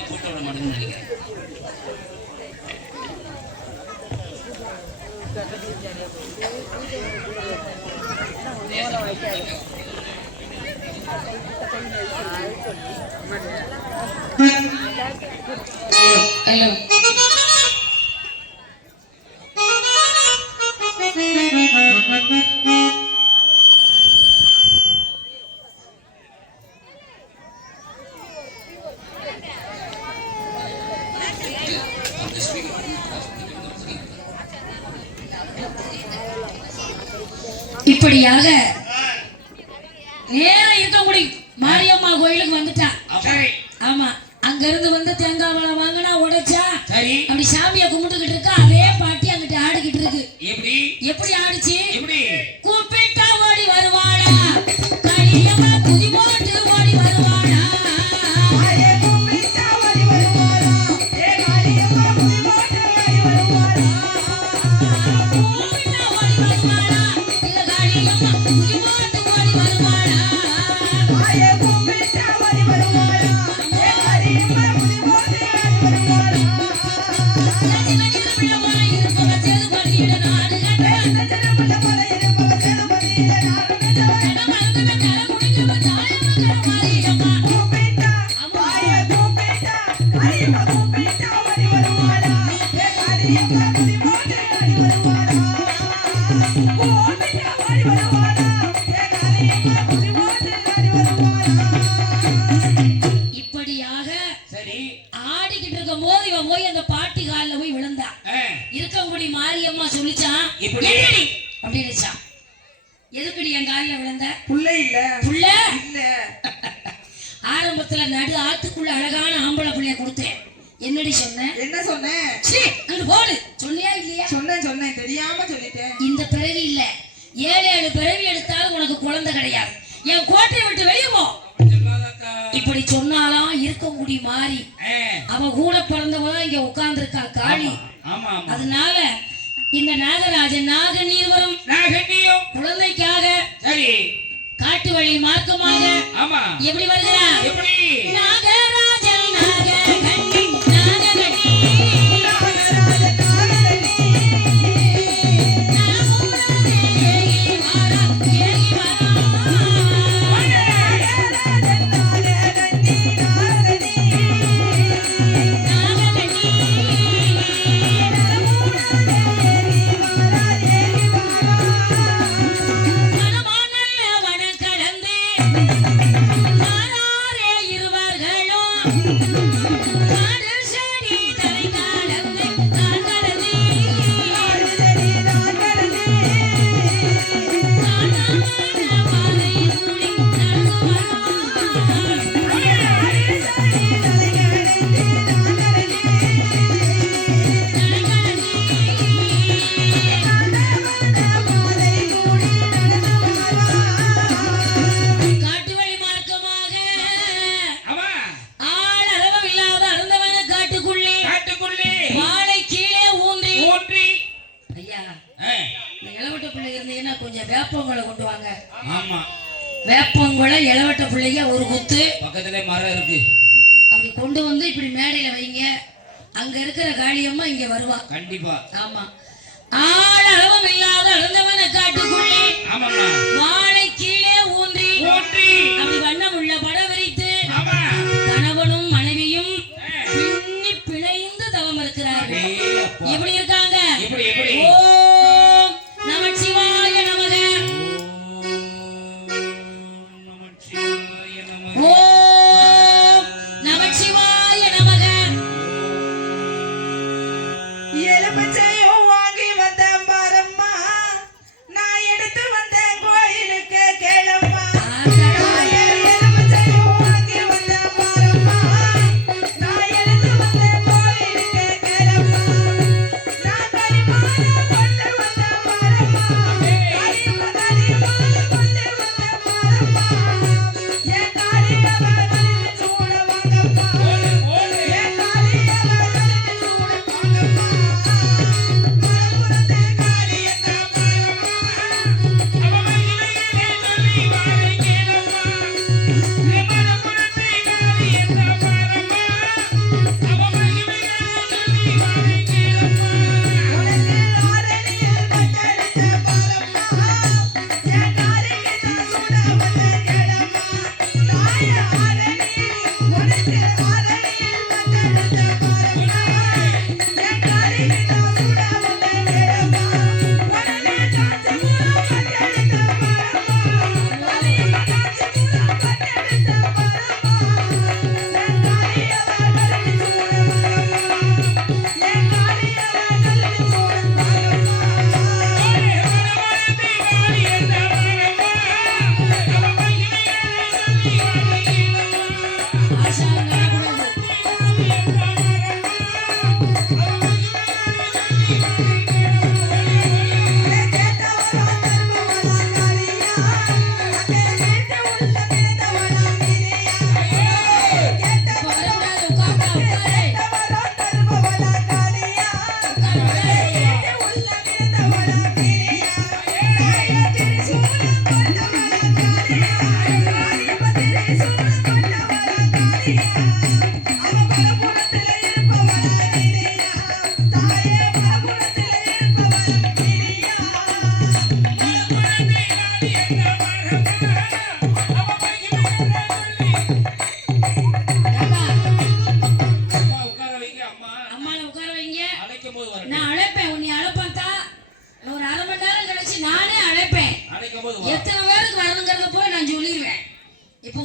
நீங்க கூட்ட விட மாட்டேன்னு நினைக்கிறேன். ஹலோ இப்படியாக நேரம் இருக்கக்கூடிய மாரியம்மா கோயிலுக்கு வந்துட்டா. ஆமா, அங்க இருந்து வந்து தேங்காய் பழம் வாங்கினா உடைச்சா சரி அப்படி சாமியை கும்பிட்டுக்கிட்டு இருக்கா. அதே பாட்டி அங்கிட்டு ஆடிக்கிட்டு இருக்கு. எப்படி எப்படி ஆடிச்சு? எப்படி கூப்பிட்டா ஓடி வருவாளா, களியம்மா குதி போட்டு ஓடி வருவாளா, கூப்பிட்டா ஓடி வருவாளா, ஏ காளியம்மா குதி போட்டு ஓடி வருவாளா, கூப்பிட்டா ஓடி வருவாளா, இல்ல களியம்மா குதி போட்டு ஓடி வருவாளா, கூப்பிட்டா ஓடி வருவாளா, ஏ காளியம்மா குதி போட்டு ஓடி வருவாளா, சின்ன சின்ன பிள்ளை போல இருப்பவ சேது பண்ணிட நாடு கட்ட சின்ன பிள்ளை போல இருப்பவ சேதுபதியில நாடு கட்ட மறந்துட்ட தலை முடிஞ்சவ தாயம்மா மாரியம்மா கூப்பிட்டா கூப்பிட்டா காளியம்மா கூப்பிட்டா ஓடி வருவாளா, ஏ காளியம்மா குதி போட்டு ஓடி வருவாளா, கூப்பிட்டா ஓடி வருவாளா, ஏ காளியம்மா குதி போட்டு ஓடி வருவாளா. இப்படியாக சரி ஆடிக்கிட்டு இருக்கும் போது இவன் போய் அந்த பாட்டி காலில் போய் விழுந்தா. இருக்கங்குடி மாரியம்மா சொல்லிச்சான், இப்படி? "என்னடி?" அப்படின்னுச்சான். எதுக்குடி என் காலில் விழுந்த? புள்ள இல்ல புள்ள இல்ல ஆரம்பத்துல நடு ஆத்துக்குள்ள அழகான ஆம்பளை புள்ளைய கொடுத்தேன். என்னடி சொன்னேன்? என்ன சொன்னேன் சீ, அங்க போடு சொன்னியா இல்லையா? சொன்னேன் தெரியாம சொல்லிட்டேன். இந்த பிறவி இல்ல, 7 பிறவி எடுத்தாலும் உனக்கு குழந்தை கிடையாது. என் கோட்டையை விட்டு வெளியே போ. சொல்லாதக்கா. இப்படி சொன்னாலாம் இருக்கங்குடி மாறி அவ கூட பிறந்தவதான் இங்க உட்கார்ந்துருக்கா காளி. ஆமா ஆமா அதனால இந்த நாகராஜன் நாகநீர்வரம் நாகண்ணியும் குழந்தைக்காக சரி காட்டு வழி மார்க்கமாக ஆமா எப்படி வருகிறார்? எப்படி நாகராஜன் நாககண்ணி நாககண்ணி நாகராஜ நாகரணி நாகூரே ஏகி வாரா ஏகி வாரா நாகராஜ நாகரணி நாகரணி நாககண்ணி மனமானல்ல வனக்கடந்து மாறாரே இருவர்களும் காடு செடி தலை கடந்து நான் கடந்து காணாமான பாதை கூடி காட்டு வழி மார்க்கமாக ஆமா ஆள் அளவு இல்லாத அருந்தவன காட்டுக்குள்ளே காட்டுக்குள்ளே வாழை கீழே ஊன்றி ஊற்றி ஐயா ஆ, இந்த இளவட்ட பிள்ளை இருந்தீங்கன்னா கொஞ்சம் வேப்பங்களை கொண்டு வாங்க. ஆமா வேப்பங்குளை இளவட்ட பிள்ளைங்க ஒரு குத்து பக்கத்துல மரம் இருக்கு அப்படி கொண்டு வந்து இப்படி மேடையில வைங்க. அங்க இருக்கிற காளியம்மா இங்க வருவா. கண்டிப்பா ஆமா, ஆள் அளவும் இல்லாத அருந்தவன காட்டுக்குள்ளே ஆமாம்மா வாழை கீழே ஊன்றி ஊற்றி அப்படி வண்ணம் உள்ள படம் விரித்து ஆமா கணவனும் மனைவியும் பின்னி பிணைந்து தவம் இருக்கிறார்கள். அடே அப்பா. எப்படி இருக்காங்க? எப்படி எப்படி ஓம் நமச்சிவாய நமக, நமச்சிவாய நமக. ஓம் நமச்சிவாய நமக. எலுமிச்சையும் வாங்கி வந்தேன் பாரம்மா, நான் எடுத்து வந்தேன் கோயிலுக்கு கேளம்மா. ஆகடா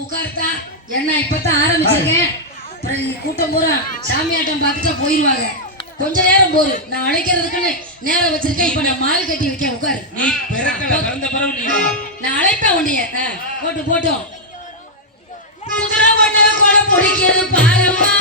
உட்கார்த்தான் என்ன இப்பதான் ஆரம்பிச்சிருக்கேன். அப்புறம் இந்த கூட்டம் பூரா சாமியாட்டம் பார்த்துட்டா போயிருவாங்க. கொஞ்ச நேரம் போரு, நான் அழைக்கிறதுக்குன்னு நேரம் வச்சிருக்கேன். இப்ப நான் மால் கட்டி வைக்க உட்காரு. நீ பிறந்த பிறகு நீ வா. நான் அழைப்பேன் உன்னைய. போட்டோம் குதிரை ஒண்ணு கூட பிடிக்கிறது பாரம்மா.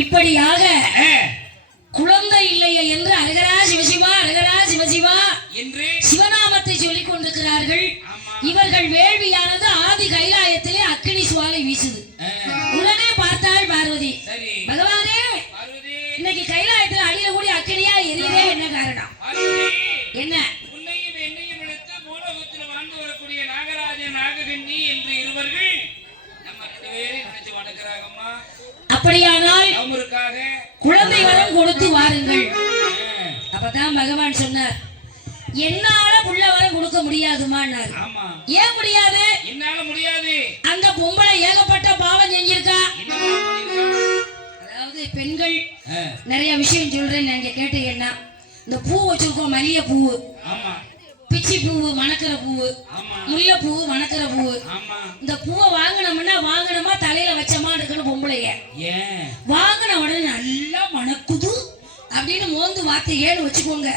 இப்படியாக குழந்தை இல்லையே என்று அரகரா சிவசிவா அரகரா சிவசிவா என்று சிவநாமத்தை சொல்லிக் கொண்டிருக்கிறார்கள். இவர்கள் வேள்வியானது ஆதி கைலாயத்திலே அக்கினி சுவாலை வீசுது. உடனே பார்த்தாள் பார்வதி, பகவானே இன்னைக்கு கைலாயத்தில் அடியில கூடிய அக்கினியா எரியுதே, என்ன காரணம்? என்ன? உன்னையும் என்னையும் எடுத்து பூலோகத்தில் வாழ்ந்து வரக்கூடிய நாகராஜன் நாககன்னி என்று இருவர்கள் நம்ம 2 பேரையும் நினைச்சு வணங்குறாங்கம்மா. அப்படியானால் அவங்களுக்காக குழந்தை வரம் கொடுத்து வாருங்கள். அப்பதான் பகவான் சொன்னார், என்னால புள்ள வரம் கொடுக்க முடியாதுமான்னார். ஆமா, ஏன் முடியாது? என்னால முடியாது. அந்த பொம்பளை ஏகப்பட்ட பாவம் செஞ்சிருக்கா. அதாவது பெண்கள் நிறைய விஷயம் சொல்றேன், நீங்க கேட்டீங்கன்னா இந்த பூ வச்சிருக்கோம், மல்லிகை பூவு, பிச்சி பூவு, மணக்கிற பூவு, முல்லை பூவு, மணக்கிற பூவு. இந்த பூவை வாங்கினோமா தலையில வச்சமா இருக்கணும் பொம்பளைய. வாங்கின உடனே நல்லா மணக்குது அப்படின்னு மோந்து வார்த்தை ஏன்னு வச்சுக்கோங்க.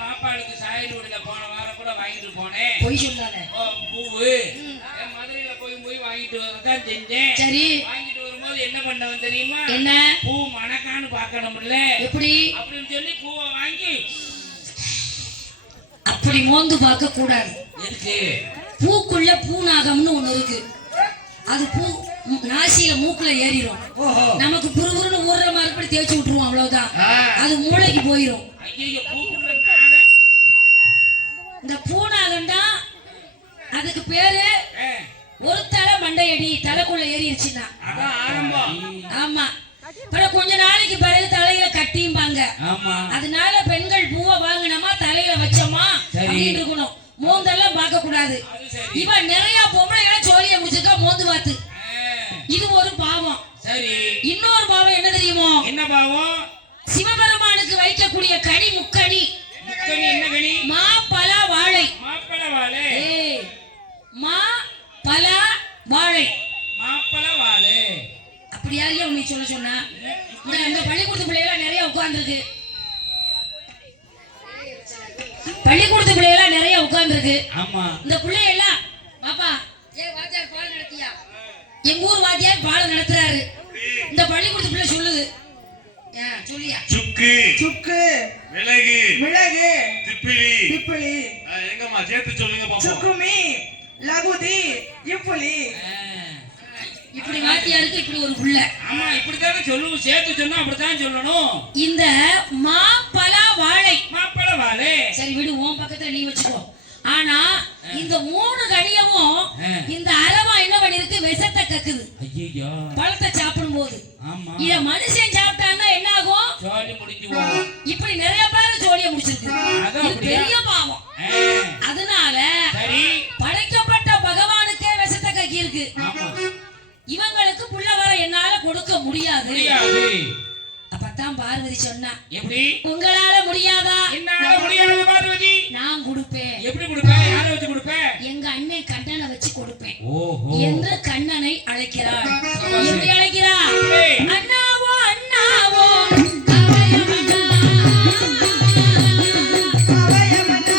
பாப்பாளுக்கு சாயலூர்ல போன வாரம் கூட வாங்கிட்டு போனேன். போய் சொன்னாங்க பூவு மதுரையில போய் வாங்கிட்டு வரதான் செஞ்சேன். சரி, வாங்கிட்டு வரும்போது என்ன பண்ணவன் தெரியுமா? என்ன? பூ மணக்கான்னு பாக்கணும்ல, எப்படி அப்படின்னு சொல்லி பூவை வாங்கி அப்படி மோந்து பார்க்க கூடாது. இருக்கு பூக்குள்ள பூநாகம்னு ஒண்ணு இருக்கு. அது பூ நாசியில மூக்குல ஏறிடும். நமக்கு புறுபுறுன்னு ஊர்ற மாதிரி இப்படி தேய்ச்சி விட்டுருவோம், அவ்வளவுதான். அது மூளைக்கு போயிடும். இந்த பூநாகம் தான் அதுக்கு பேரு. ஒரு தலை மண்டையடி, தலைக்குள்ள ஏறிடுச்சுன்னா ஆமா. அப்புறம் கொஞ்ச நாளைக்கு பிறகு தலையில கட்டியும்பாங்க. அதனால பெண்கள் பூவை வாங்கினோமா தலையில வச்சோமா அப்படின்னு இருக்கணும். மோந்தெல்லாம் பார்க்க கூடாது. இவன் நிறைய பொம்பளைகளை சோழிய முடிச்சிருக்கா மோந்து பார்த்து. இது ஒரு பாவம். சரி, இன்னொரு பாவம் என்ன தெரியுமோ? என்ன பாவம்? சிவபெருமானுக்கு வைக்கக்கூடிய கனி முக்கணி. முக்கணி என்ன கனி? மா பல வாழை. மாப்பழ வாழை. மா பல வாழை. மாப்பழ வாழை. அப்படியா உன்னை சொல்ல சொன்னா? இந்த பள்ளிக்கூடத்து பிள்ளைகள் நிறைய உட்கார்ந்துருக்கு. பள்ளிக்கூடத்து பிள்ளைகள் நிறைய உட்கார்ந்துருக்கு. ஆமா, இந்த பிள்ளையெல்லாம் பாப்பா ஏன் வாத்தியார் பாடம் நடத்தியா? எங்க ஊர் வாத்தியார் பாடம் நடத்துறாரு. இந்த பள்ளிக்கூடத்து பிள்ளை சொல்லுது, சொல்லியா? சுக்கு சுக்கு, மிளகு மிளகு, திப்பிலி திப்பிலி, எங்கம்மா சேர்த்து சொல்லுங்க பாப்போம். சுக்குமி, லகுதி, புலி. இப்படி வாத்தியாருக்கு இப்படி ஒரு புள்ள. ஆமா இப்படித்தானே சொல்லணும், சேர்த்து சொன்னா அப்படித்தான் சொல்லணும். இந்த மாப்பழ வாழை, மாப்பழ வாழை. சரி விடு, உன் பக்கத்துல நீ வச்சுக்கோ. ஆனா இந்த 3 கடியமும் இந்த அரவா என்ன பண்ணிருக்கு, விஷத்தை கக்குது. ஐயோ பழத்தை சாப்பிடும் போது. ஆமா இத மனுஷன் சாப்பிட்டான்னா என்ன ஆகும், ஜாலி முடிஞ்சு போகும். இப்படி நிறைய பேர் ஜோலிய முடிச்சிருக்கு. இது பெரிய பாவம். அதனால சரி படைக்கப்பட்ட பகவானுக்கே விஷத்தை கக்கி இருக்கு. ஆமா இவங்களுக்கு புள்ள வர என்னால கொடுக்க முடியாது. அப்பதான் பார்வதி சொன்னா, எப்படி உங்களால முடியாதா? என்னால முடியாது பார்வதி. நான் கொடுப்பேன். எப்படி கொடுப்பேன், யாரை வச்சு கொடுப்பேன்? எங்க அண்ணன் கண்ணனை வச்சு கொடுப்பேன் ஓஹோ என்று கண்ணனை அழைக்கிறாள். எப்படி அழைக்கிறாள்? அண்ணாவோ அண்ணாவோ அவயமண்ணா. அவயமண்ணா.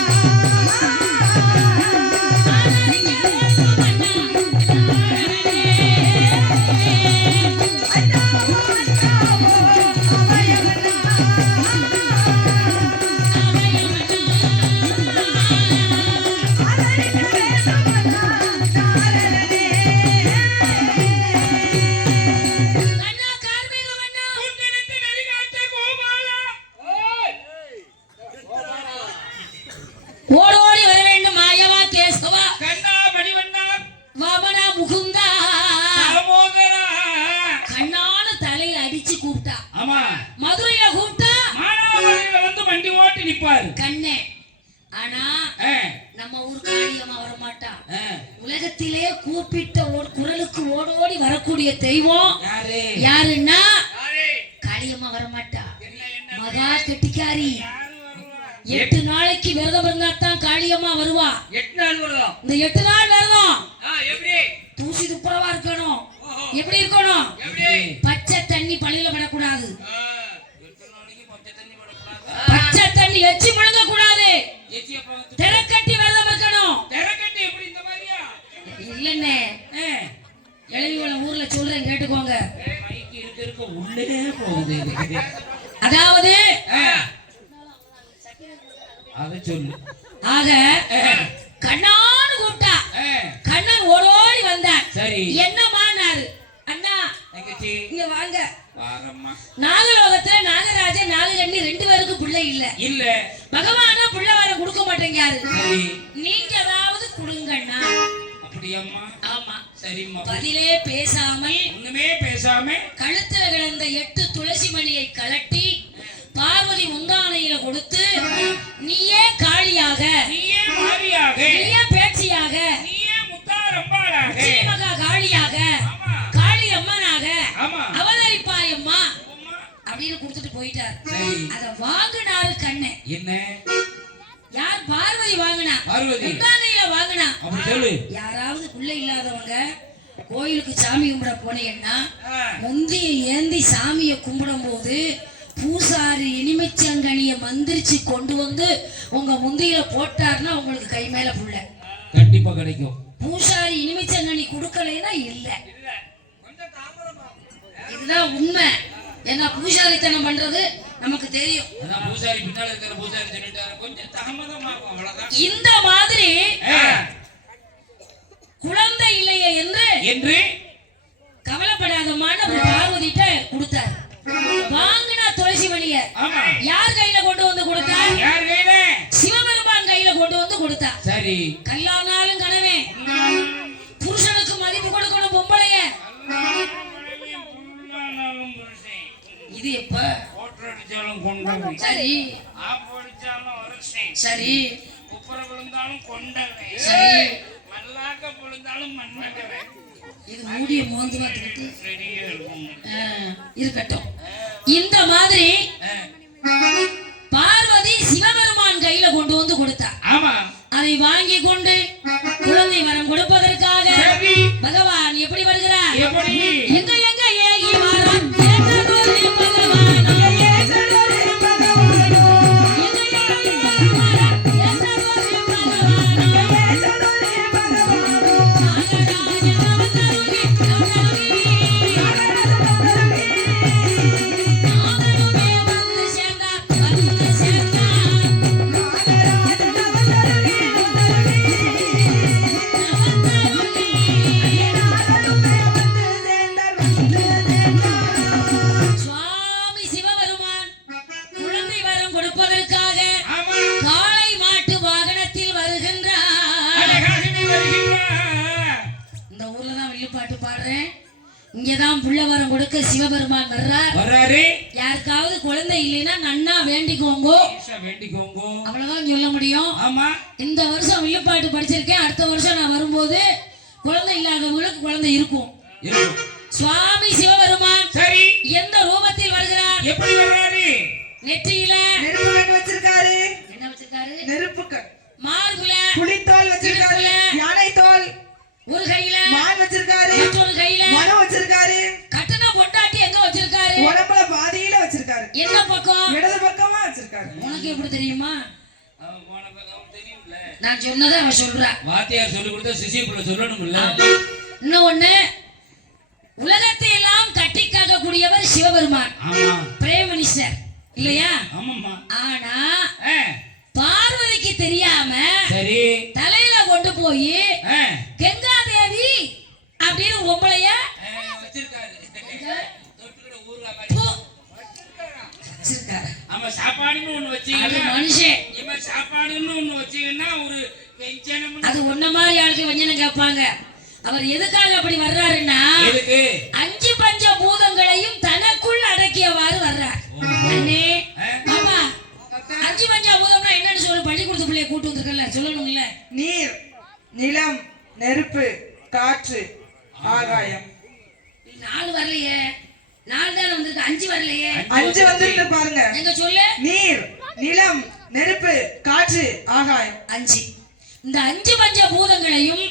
ஆதரிக்க வேண்டும் அண்ணா. அண்ணாவோ அண்ணாவோ அவயமண்ணா. ஆதரிக்க வேண்டும் அண்ணா. நாரணனே. அண்ணா கார்மேகம் அண்ணா. குண்டலத்து நெறிகாத்த கோபாலா. ஓடோடி வர வேண்டும் மாயவா கேசவா கண்ணா மணிவண்ணா வாமனா முகுந்தா. தாமோதரா. கண்ணான தலையில அடிச்சு கூப்பிட்டா. ஆமா மதுரையில கூப்பிட்டா மானாமதுரையில வந்து வண்டி ஓட்டி நிப்பாரு. கண்ணே. ஆனா ஆ, நம்ம ஊர் காளியம்மா வர மாட்டா. ஆ. உலகத்திலே கூப்பிட்ட குரலுக்கு ஓடோடி வரக்கூடிய தெய்வம் யாரு யாருன்னா யாரு? காளியம்மா வர மாட்டா. என்ன என்ன மகா கெட்டிக்காரி. யாரு வருவா? 8 நாளைக்கு விரதம் இருந்தா தான் காளியம்மா வருவா. 8 நாள் வருதம். இந்த 8 நாள் விரதம் எப்படி தூசி துப்புரவா இருக்கணும். ஓஹோ. எப்படி இருக்கணும்? எப்படி பச்சை தண்ணி பள்ளியில விடக்கூடாது. 8 நாளைக்கு பச்சை தண்ணி விடக்கூடாது. பச்சை தண்ணி எச்சி முழுங்க கூடாது. ஏச்சியா பார்த்து திரக்கட்டி விரதம் இருக்கணும். தெரக்கட்டி எப்படி இந்த மாதிரியா? இல்லன்னே இளைஞர்கள ஊர்ல சொல்றேன் கேட்டுக்கோங்க. மைக்கு இருக்க உள்ளே போகுது இது. அதாவது அத சொல்லு. ஆக கண்ணான்னு கூப்பிட்டா. கண்ணன் ஓடோடி வந்தார். சரி என்னமானாரு, அண்ணா தங்கச்சி இங்க வாங்க. வாரம்மா. நாகலோகத்துல நாகராஜன் நாககண்ணி 2 பேருக்கு பிள்ளை இல்ல. இல்ல பகவானா பிள்ளை வர கொடுக்க மாட்டேங்காரு. சரி நீங்க ஏதாவது கொடுங்கண்ணா. அப்படியம்மா. ஆமா. சரிம்மா. பதிலே பேசாமல் ஒண்ணுமே பேசாம கழுத்துல கிடந்த 8 துளசி மணியை கலட்டி பார்வதி முந்தானையில கொடுத்து, நீயே காளியாக, நீயே மாரியாக, நீயே பேச்சியாக, நீயே முத்தாரம்பாளாக, ஸ்ரீமகா காளியாக, ஆமா காளி அம்மனாக ஆமா அவதரிப்பாயம்மா அம்மா. அப்படின்னு கொடுத்துட்டு போயிட்டார். சரி அத வாங்கினாரு கண்ணு. என்ன யார்? பார்வதி வாங்கினா. பார்வதி முந்தானையில வாங்கினா. அப்படி சொல்லு. யாராவது பிள்ளை இல்லாதவங்க கோயிலுக்கு சாமி கும்பிட போனீங்கன்னா ஆ, முந்திய ஏந்தி சாமியை கும்பிடும் போது பூசாரி இனிமைச்சங்கனிய மந்திரிச்சு கொண்டு வந்து உங்க முந்தியில போட்டாருன்னா உங்களுக்கு கை மேல புள்ள. கண்டிப்பா கிடைக்கும். பூசாரி இனிமைச்சங்கனி கொடுக்கலைன்னா இல்ல. இல்ல கொஞ்சம் தாமதமாகும். இதுதான் உண்மை. ஏன்னா பூசாரித்தனம் பண்றது நமக்கு தெரியும். அதான் பூசாரி பின்னால இருக்கிற பூசாரி சொல்லிட்டாரு கொஞ்சம் தாமதமாகும் அவ்வளவுதான். இந்த மாதிரி ஆ, குழந்தை இல்லையே என்று என்று கவலைப்படாதமான பார்வதிட்ட கொடுத்தார். வாங்கினா துளசி மணிய ஆமா யார் கையில கொண்டு வந்து கொடுத்தா? யார் கையில? சிவபெருமான் கையில கொண்டு வந்து கொடுத்தா. சரி கல்லானாலும் கனவே புருஷனுக்கு மதிப்பு கொடுக்கணும். பொம்பளைய இது எப்ப ஓட்டடிச்சாலும் கொண்டவை, சரி ஆப்படிச்சாலும் அரசன், சரி குப்புற விழுந்தாலும் கொண்டவை, சரி. மல்லாக்க விழுந்தாலும் மன்னகவை. இது மூடிய மோந்து பார்த்துக்கிட்டு ரெடியா இருக்கும். இருக்கட்டும். இந்த மாதிரி பார்வதி சிவபெருமான் கையில கொண்டு வந்து கொடுத்தா. ஆமா அதை வாங்கி கொண்டு குழந்தை வரம் கொடுப்பதற்காக சரி. பகவான் எப்படி வருகிறார்? எப்படி? எங்க எங்க ஏகி வாரான் ஏற்றதொரு பகவானோ. ஏற்றதொரு பகவானோ. எங்க ஏகி வாரான் ஏற்றதொரு பகவானோ. ஏற்றதொரு பகவானோ. நாகராஜன் அவதருகி அவதருகி. நாகனுமே வந்து சேர்ந்தார் வந்து சேர்ந்தார். நாகராஜன் அவதருகி அவதருகி. அவதருகி. வில்லுப்பாட்டு பாடுறேன். இங்கதான் புள்ளவரம் கொடுக்க சிவபெருமான் வர்றாரு. யாருக்காவது குழந்தை இல்லைன்னா நன்னா வேண்டிக்கோங்க. அவ்வளவுதான் சொல்ல முடியும். இந்த வருஷம் வில்லுப்பாட்டு படிச்சிருக்கேன். அடுத்த வருஷம் நான் வரும்போது குழந்தை இல்லாதவங்களுக்கு குழந்தை இருக்கும். சுவாமி சிவபெருமான் சரி எந்த ரூபத்தில் வருகிறார்? எப்படி வர்றாரு? நெற்றியில நெருப்பு வச்சிருக்காரு. என்ன வச்சிருக்காரு? நெருப்பு. மார்புல புலித்தோல் வச்சிருக்காரு. யானை தோல். ஒரு கையில மான் வச்சிருக்காரு. மற்றொரு கையில மரம் வச்சிருக்காரு. கட்டண பொட்டாட்டி எங்க வச்சிருக்காரு? உடம்புல பாதியில வச்சிருக்காரு. எந்த பக்கம்? இடது பக்கமா வச்சிருக்காரு. உனக்கு எப்படி தெரியுமா? நான் சொன்னதை அவன் சொல்றா. வாத்தியார் சொல்லி கொடுத்தா சிசிய புள்ள சொல்லணும்ல. இன்னொன்னு, உலகத்தை எல்லாம் கட்டி காக்கக்கூடியவர் சிவபெருமான். பிரேம் மினிஸ்டர் இல்லையா? ஆனா பார்வதிக்கு தெரியாம சரி தலையில கொண்டு போய் கங்காதேவி அப்படின்னு பொம்பளைய வச்சிருக்காரு. சாப்பாடுன்னு ஒண்ணு வச்சீங்கன்னா மனுஷன் சாப்பாடுன்னு ஒண்ணு வச்சீங்கன்னா ஒரு அது ஒன்ன மாதிரி ஆளுக்கு வஞ்சனம் கேட்பாங்க. அவர் எதுக்காக அப்படி வர்றாருன்னா 5 பஞ்ச பூதங்களையும் தனக்குள் அடக்கியவாறு வர்றார். அண்ணே ஆமா 5 பஞ்ச பூதம்னா என்னன்னு சொல்லு. பள்ளிக்கூடத்து பிள்ளைய கூட்டு வந்திருக்கல சொல்லணும்ல. நீர், நிலம், நெருப்பு, காற்று, ஆகாயம். 4 வரலையே. 4 தான் வந்திருக்கு. 5 வரலையே. 5 வந்திருக்கு பாருங்க. எங்க சொல்லு. நீர், நிலம், நெருப்பு, காற்று, ஆகாயம். 5. இந்த 5 பஞ்ச பூதங்களையும்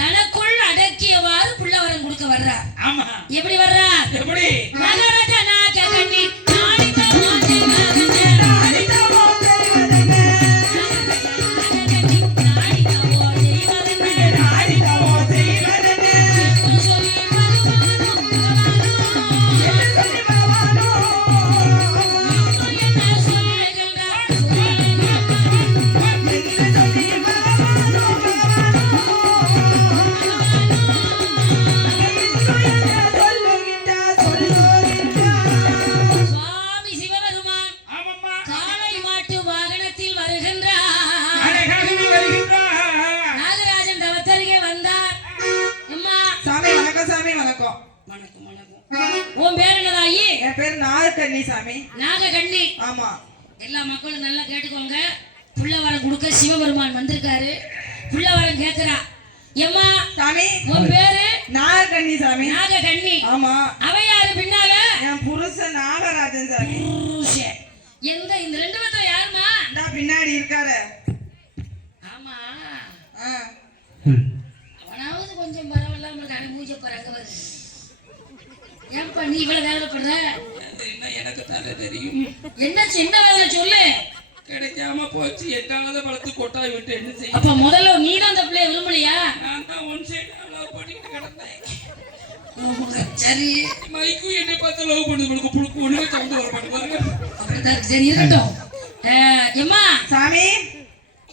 தனக்குள் அடக்கியவாறு புள்ளவரம் கொடுக்க வர்றார். ஆமா. எப்படி வர்றார்? எப்படி? மகரஜனா கண்ணி நாடிதோ செய்வதென்ன நாடிதோ செய்வதென்ன நாடிதோ செய்வதென்ன நாடிதோ செய்வதென்ன சொல்லி பகவானோ என்ன சொல்லுகிறா நாகக்கண்ணி சாமி. நாகக்கண்ணி. ஆமா. எல்லா மக்களும் நல்லா கேட்டுக்கோங்க. புள்ளவரம் கொடுக்க சிவபெருமான் வந்திருக்காரு. புள்ளவரம் கேக்குறா. எம்மா சாமி உன் பேரு? நாகக்கண்ணி சாமி. நாகக்கண்ணி. ஆமா. அவ யாரு பின்னால? என் புருஷன் நாகராஜன் சாமி. புருஷன். எந்த இந்த 2 பேத்துல யாருமா? நான் பின்னாடி இருக்காரு. ஆமா. அவனாவது கொஞ்சம் பரவாயில்லாம இருக்கானே. பூஜை பறக்க வருது. ஏன்பா நீ இவ்வளவு வேலைப்படுற? எனக்கு தலை தெரியும். என்ன சின்ன வேலை சொல்லு. கிடைக்காம போச்சு. எட்டாவது பழத்து கொட்டாய் விட்டு என்ன செய்ய? அப்ப முதல்ல நீ தான் அந்த பிள்ளைய விரும்பலையா? நான் தான் ஒன் சைடு லவ் பண்ணிட்டு கிடந்தேன். சரி மைக்கு என்னை பார்த்து லவ் பண்ணுது. உங்களுக்கு புழுக்கு ஒண்ணுமே சவுண்ட் வர மாட்டேங்குது. அப்படிதான். சரி இருக்கட்டும். எம்மா சாமி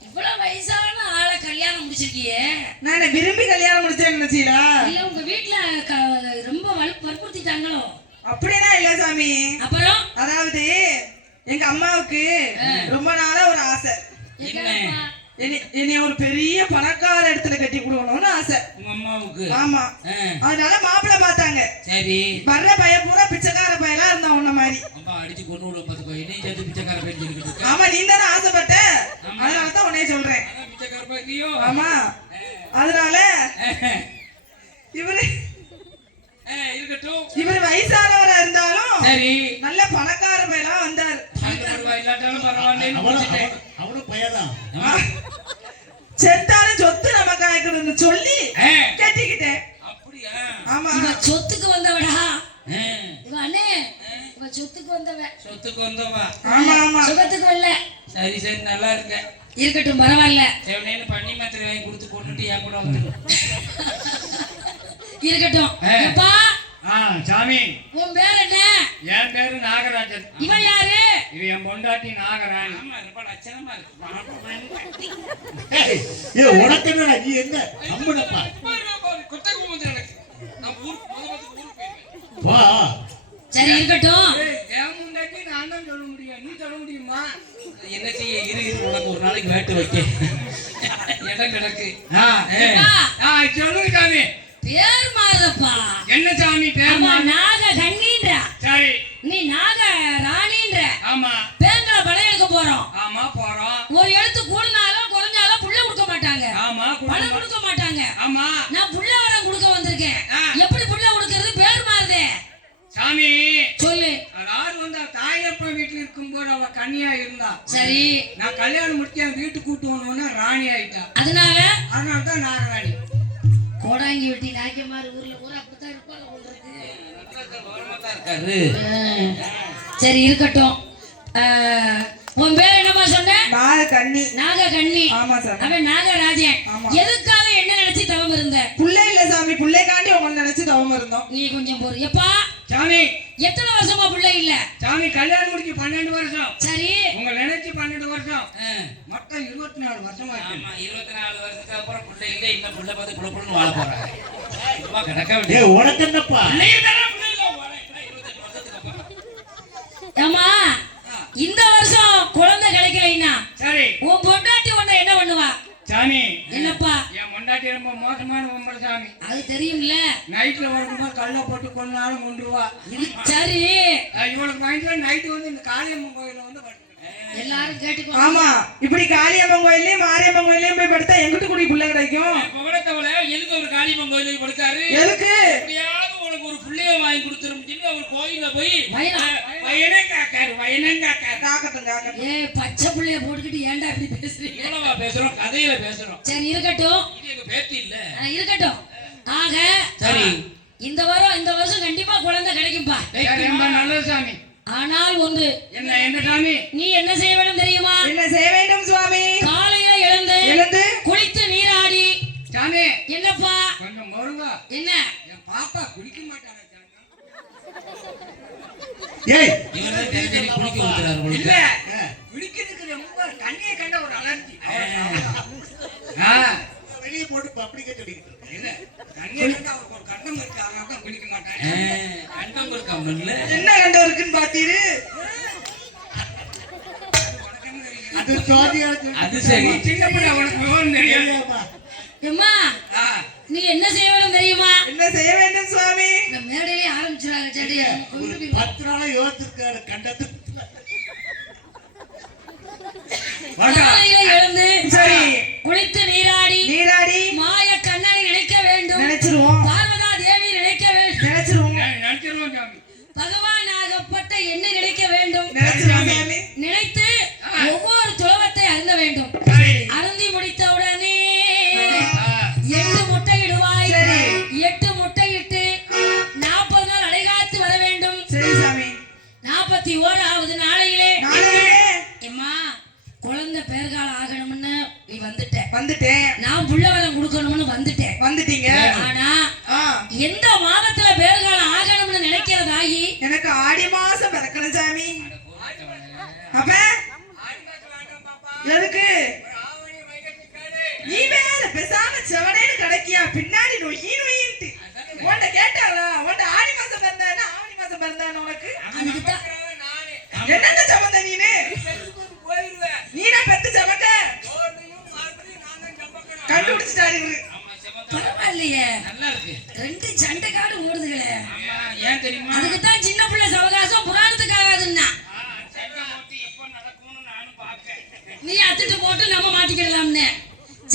இவ்வளவு வயசான ஆளை கல்யாணம் முடிச்சிருக்கியே. நான் விரும்பி கல்யாணம் முடிச்சேன்னு நினைச்சீங்களா? இல்ல உங்க வீட்டுல ரொம்ப வற்புறுத்திட்டாங்களோ? அப்படின்னா இல்ல சாமி. அப்புறம் அதாவது எங்க அம்மாவுக்கு ரொம்ப நாளா ஒரு ஆசை. என்னைய ஒரு பெரிய பணக்கார இடத்துல கட்டி கொடுக்கணும்னு ஆசை உங்க அம்மாவுக்கு. ஆமா. அதனால மாப்பிள்ளை பார்த்தாங்க. சரி வர்ற பையன் பூரா பிச்சைக்கார பையலா இருந்தா உன்ன மாதிரி. அம்மா அடிச்சு கொண்டு விட பார்த்து பையனே சேர்த்து பிச்சைக்கார பையன் இருக்கு. ஆமா நீ தானே ஆசைப்பட்ட. அதனாலதான் உன்னைய சொல்றேன். பிச்சைக்கார பையோ. ஆமா. அதனால இவரு இருக்கட்டும். இவர் வயசானவரா இருந்தாலும் சரி நல்ல பணக்கார பையலா வந்தாரு. அவனும் பையதான். செத்தாலும் சொத்து நமக்கு ஆயிக்கணும்னு சொல்லி கட்டிக்கிட்டேன். அப்படியா? ஆமா. இவன் சொத்துக்கு வந்தவடா. இவன் அண்ணே இவன் சொத்துக்கு வந்தவ. சொத்துக்கு வந்தவா? ஆமா ஆமா. சுகத்துக்கு வரல. சரி சரி நல்லா இருக்க. இருக்கட்டும் பரவாயில்ல. செவனேன்னு பண்ணி மாத்திரை வாங்கி கொடுத்து போட்டுட்டு என் கூட வந்து இருக்கட்டும். எப்பா சாமி உன் பேர் என்ன? என் பேரு நாகராஜன். இவன் யாரு? இது என் பொண்டாட்டி நாகராணி. ரொம்ப லட்சணமா இருக்கு. உனக்கு என்னடா நீ என்ன அம்புடப்பா குட்டை கும்பது எனக்கு. நான் ஊருக்கு வா. சரி இருக்கட்டும். என் முன்னாடி நான் தான் சொல்ல முடியும். நீ சொல்ல முடியுமா? என்ன செய்ய? இரு உனக்கு ஒரு நாளைக்கு வேட்டு வைக்க இடம் கிடக்கு. சொல்லுங்க சாமி. பேர் மாறுற சாமி சொல்லு. அதாவது வந்து தாயப்பா வீட்டுல இருக்கும்போது அவ கன்னியா இருந்தா. சரி, நான் கல்யாணம் முடிச்சு என் வீட்டுக்கு கூட்டு வந்தோன்னா ராணி ஆயிட்டா. அதனால தான் நாகராணி. கோடாங்கி வெட்டி நாய்க்கமாறு ஊர்ல ஊரா அப்படித்தான் இருப்பாங்க போல இருக்கு. இருக்காரு. சரி இருக்கட்டும். உன் பேர் என்னமா சொன்ன? நாகக்கண்ணி. நாகக்கண்ணி. ஆமா சாமி. அவன் நாகராஜன். ஆமா. எதுக்காக என்ன நினைச்சு தவம் இருந்த? புள்ளை இல்ல சாமி, புள்ளைக்காண்டி உங்களை நினைச்சு தவம் இருந்தோம். நீ கொஞ்சம் பொறு. எப்பா சாமி எத்தனை வருஷமா புள்ளை இல்ல? சாமி கல்யாணம் முடிச்சு 12 வருஷம். சரி, உங்களை நினைச்சு 12 வருஷம். மொத்தம் 24 வருஷமா இருக்கு. ஆமா 24 வருஷத்துக்கு அப்புறம் பிள்ளை இல்லை. இன்னும் பிள்ளை பார்த்து புள்ள வாழ போறாங்க. சும்மா கிடக்க ஏய் வேண்டிய உனக்கு என்னப்பா? பிள்ளை இருந்தாலும் பிள்ளை இல்லை. 25 வருஷத்துக்கு அப்புறம். ஏமா இந்த வருஷம் குழந்தை கிடைக்கலைன்னா சரி உன் பொண்டாட்டி உன்னை என்ன பண்ணுவா? சாமி என்னப்பா? என் பொண்டாட்டி ரொம்ப மோசமான பொம்பளை சாமி. அது தெரியும்ல. நைட்ல வரும்போது கல்ல போட்டு கொண்டாலும் கொண்டுருவா. சரி, இவளுக்கு மைண்ட்ல நைட்டு வந்து இந்த காளியம்மன் கோயில்ல வந்து படுத்துக்கிறேன். எல்லாரும் கேட்டுக்கோ. ஆமா, இப்படி காளியம்மன் கோயிலையும் மாரியம்மன் கோயிலையும் போய் படுத்தா எங்கிட்டு கூடி புள்ள கிடைக்கும்? பவளத்தவளை எதுக்கு ஒரு காளியம்மன் கோயிலுக்கு படுத்தாரு? எதுக்கு? எப்படியாவது உனக்கு ஒரு பிள்ளைய வாங்கி கொடுத்துரும் சொல்லி அவர் கோயில்ல போய் வயனா? வயனம் காக்காரு. காக்கட்டும் காக்கட்டும். ஏய், பச்சை புள்ளைய போட்டுக்கிட்டு ஏன்டா இப்படி பேசுறீங்க? எவ்வளவா பேசுறோம், கதையில பேசுறோம். சரி இருக்கட்டும். இது எங்க பேத்தி இல்ல. இருக்கட்டும். ஆக சரி, இந்த வருஷம் கண்டிப்பா குழந்தை கிடைக்கும்பா. சரி, ரொம்ப நல்லது சாமி. ஆனால் ஒன்று, என்ன சாமி? நீ என்ன செய்ய வேண்டும் தெரியுமா? என்ன செய்ய வேண்டும் சுவாமி? காலையில எழுந்து குளித்து நீராடி. சாமி என்னப்பா? கொஞ்சம் மருங்கா. என்ன? என் பாப்பா குடிக்க மாட்டாங்க சாமி. ஏய் இவர்தான் தெரி தெரி குளிக்க ஊத்துறாரு இல்ல உங்களுக்கு. குடிக்கிறதுக்கு ரொம்ப தண்ணியை கண்ட ஒரு அலர்ஜி. வெளியே போட்டு அப்படி கேட்டு இல்ல தண்ணியை கண்ட அவருக்கு ஒரு கண்டம் இருக்கு. அதனால தான் குடிக்க மாட்டாங்க. கண்டம் இருக்காமல்ல. என்ன கண்டம் இருக்குன்னு பாத்தீரு? அது சுவாதியா அது சரி. சின்ன பிள்ளை உனக்கு விவரம் தெரியாது. அம்மா, நீ என்ன செய்ய வேண்டும் தெரியுமா? என்ன செய்ய வேண்டும் சுவாமி? இந்த மேடையிலே ஆரம்பிச்சுறாங்க. சரி, 10 நாளா யோசிச்சிருக்காரு கண்டத்து. காலையில எழுந்து சரி, குளித்து நீராடி மாய கண்ணனை நினைக்க வேண்டும். நினைச்சிருவோம் பார்வதா தேவி நினைக்க வேண்டும். நினைச்சிருவோம் நினைச்சிருவோம் சாமி. பகவான் ஆகப்பட்ட என்ன நினைக்க வேண்டும். நினைச்சிருவோம் சாமி. நினைத்து ஒவ்வொரு துளவத்தை அருந்த வேண்டும். அருந்தி முடித்தவுடனே 8 முட்டையிடுவாய். 8 முட்டையிட்டு 40 நாள் அடைகாத்து வர வேண்டும். சரி சாமி. 41வது நாளையிலே நாளையிலே எம்மா குழந்தை பேர்காலம் ஆகணும்னு நீ வந்துட்டேன். நான் புள்ளவரம் கொடுக்கணும்னு வந்துட்டீங்க. ஆனா ஆ, எந்த மாதத்துல பேர்காலம் ஆகணும்னு நினைக்கிறதாகி எனக்கு ஆடி மாசம் பிறக்கணும் சாமி. அப்ப எதுக்கு? நீ வேற பேசாம செவனேன்னு கிடைக்கியா? பின்னாடி நொய்யின்ட்டு உன்ட கேட்டாளா? உன்ட ஆடி மாசம் பிறந்தானா ஆவணி மாசம் பிறந்தானா? உனக்கு அதுக்குதான் என்னென்ன சம்பந்த நீனு? நீனா பெத்து சமக்க கண்டுபிடிச்சிட்டாரு இவரு. ஆமா, செமந்தா. பரவாயில்லையே, நல்லா இருக்கு. 2 சண்டைக்காடு ஓடுதுகளே. ஆமா, ஏன் தெரியுமா? அதுக்குதான் சின்ன பிள்ளை சவகாசம் புராணத்துக்கு ஆகாதுன்னா சண்டை போட்டு எப்ப நடக்கும்னு நானும் பார்க்கேன். நீ அத்துட்டு போட்டு நம்ம மாட்டிக்கிடலாம்னு.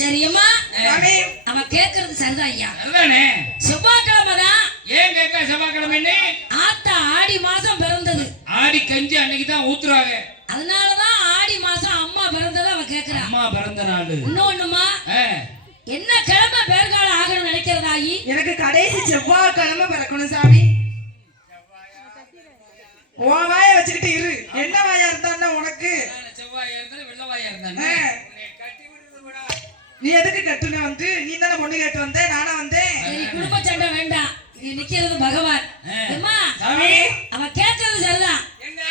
சரியம்மா, சாமி, அவன் கேட்கறது சரிதான் ஐயா. அதுதானே. செவ்வாய்க்கிழமை தான் ஏன் கேட்க செவ்வாய்க்கிழமைன்னு? ஆத்தா ஆடி மாசம் பிறந்தது. ஆடி கஞ்சி அன்னைக்கு தான் ஊத்துறாங்க. அதனாலதான் ஆடி மாசம் அம்மா பிறந்ததை அவன் கேட்கிறான். அம்மா பிறந்த நாள். இன்னொன்னுமா, என்ன கிழமை பேர்காலம் ஆகணும்னு நினைக்கிறதாயி? எனக்கு கடைசி செவ்வாய்க்கிழமை பிறக்கணும் சாமி. உன் வாய வச்சுக்கிட்டு இரு. என்ன வாயா இருந்தான்னா உனக்கு? செவ்வாயா இருந்தாலும் வெள்ளவாயா ஆ, இருந்தானே. நீ எதுக்கு கட்டுன வந்து? நீ தானே பொண்ணு கேட்டு வந்த, நானா வந்தேன்? சரி, குடும்ப சண்டை வேண்டாம். இங்க நிக்கிறது பகவான். அம்மா, சாமி. அவன் கேட்கறது சரிதான். என்ன?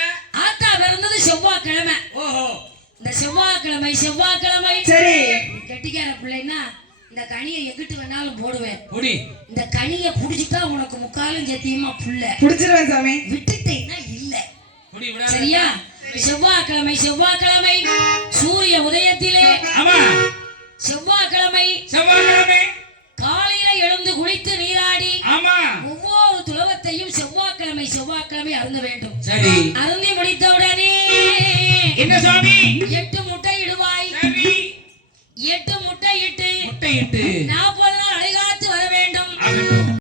ஆத்தா பிறந்தது செவ்வாய்க்கிழமை. ஓஹோ. இந்த செவ்வாய்க்கிழமை சரி, நீ கெட்டிக்கார பிள்ளைன்னா இந்த கனியை எங்கிட்டு வேணாலும் போடுவேன். புடி. இந்த கனியை புடிச்சுட்டா உனக்கு முக்காலும் சத்தியமா புள்ள. புடிச்சிருவேன் சாமி. விட்டுட்டேன்னா இல்ல. புடி விட. சரியா? செவ்வாய்க்கிழமை சூரிய உதயத்திலே ஆமா. செவ்வாய்க்கிழமை செவ்வாய்க்கிழமை. காலையில எழுந்து குளித்து நீராடி ஆமா. ஒவ்வொரு துளவத்தையும் செவ்வாய்க்கிழமை அருந்த வேண்டும். சரி. அருந்தி முடித்தவுடனே என்ன சாமி? 8 முட்டை இடுவாய். சரி. 8 முட்டை இட்டு முட்டையிட்டு 40 நாள் அடைகாத்து வர வேண்டும். ஆகட்டும்.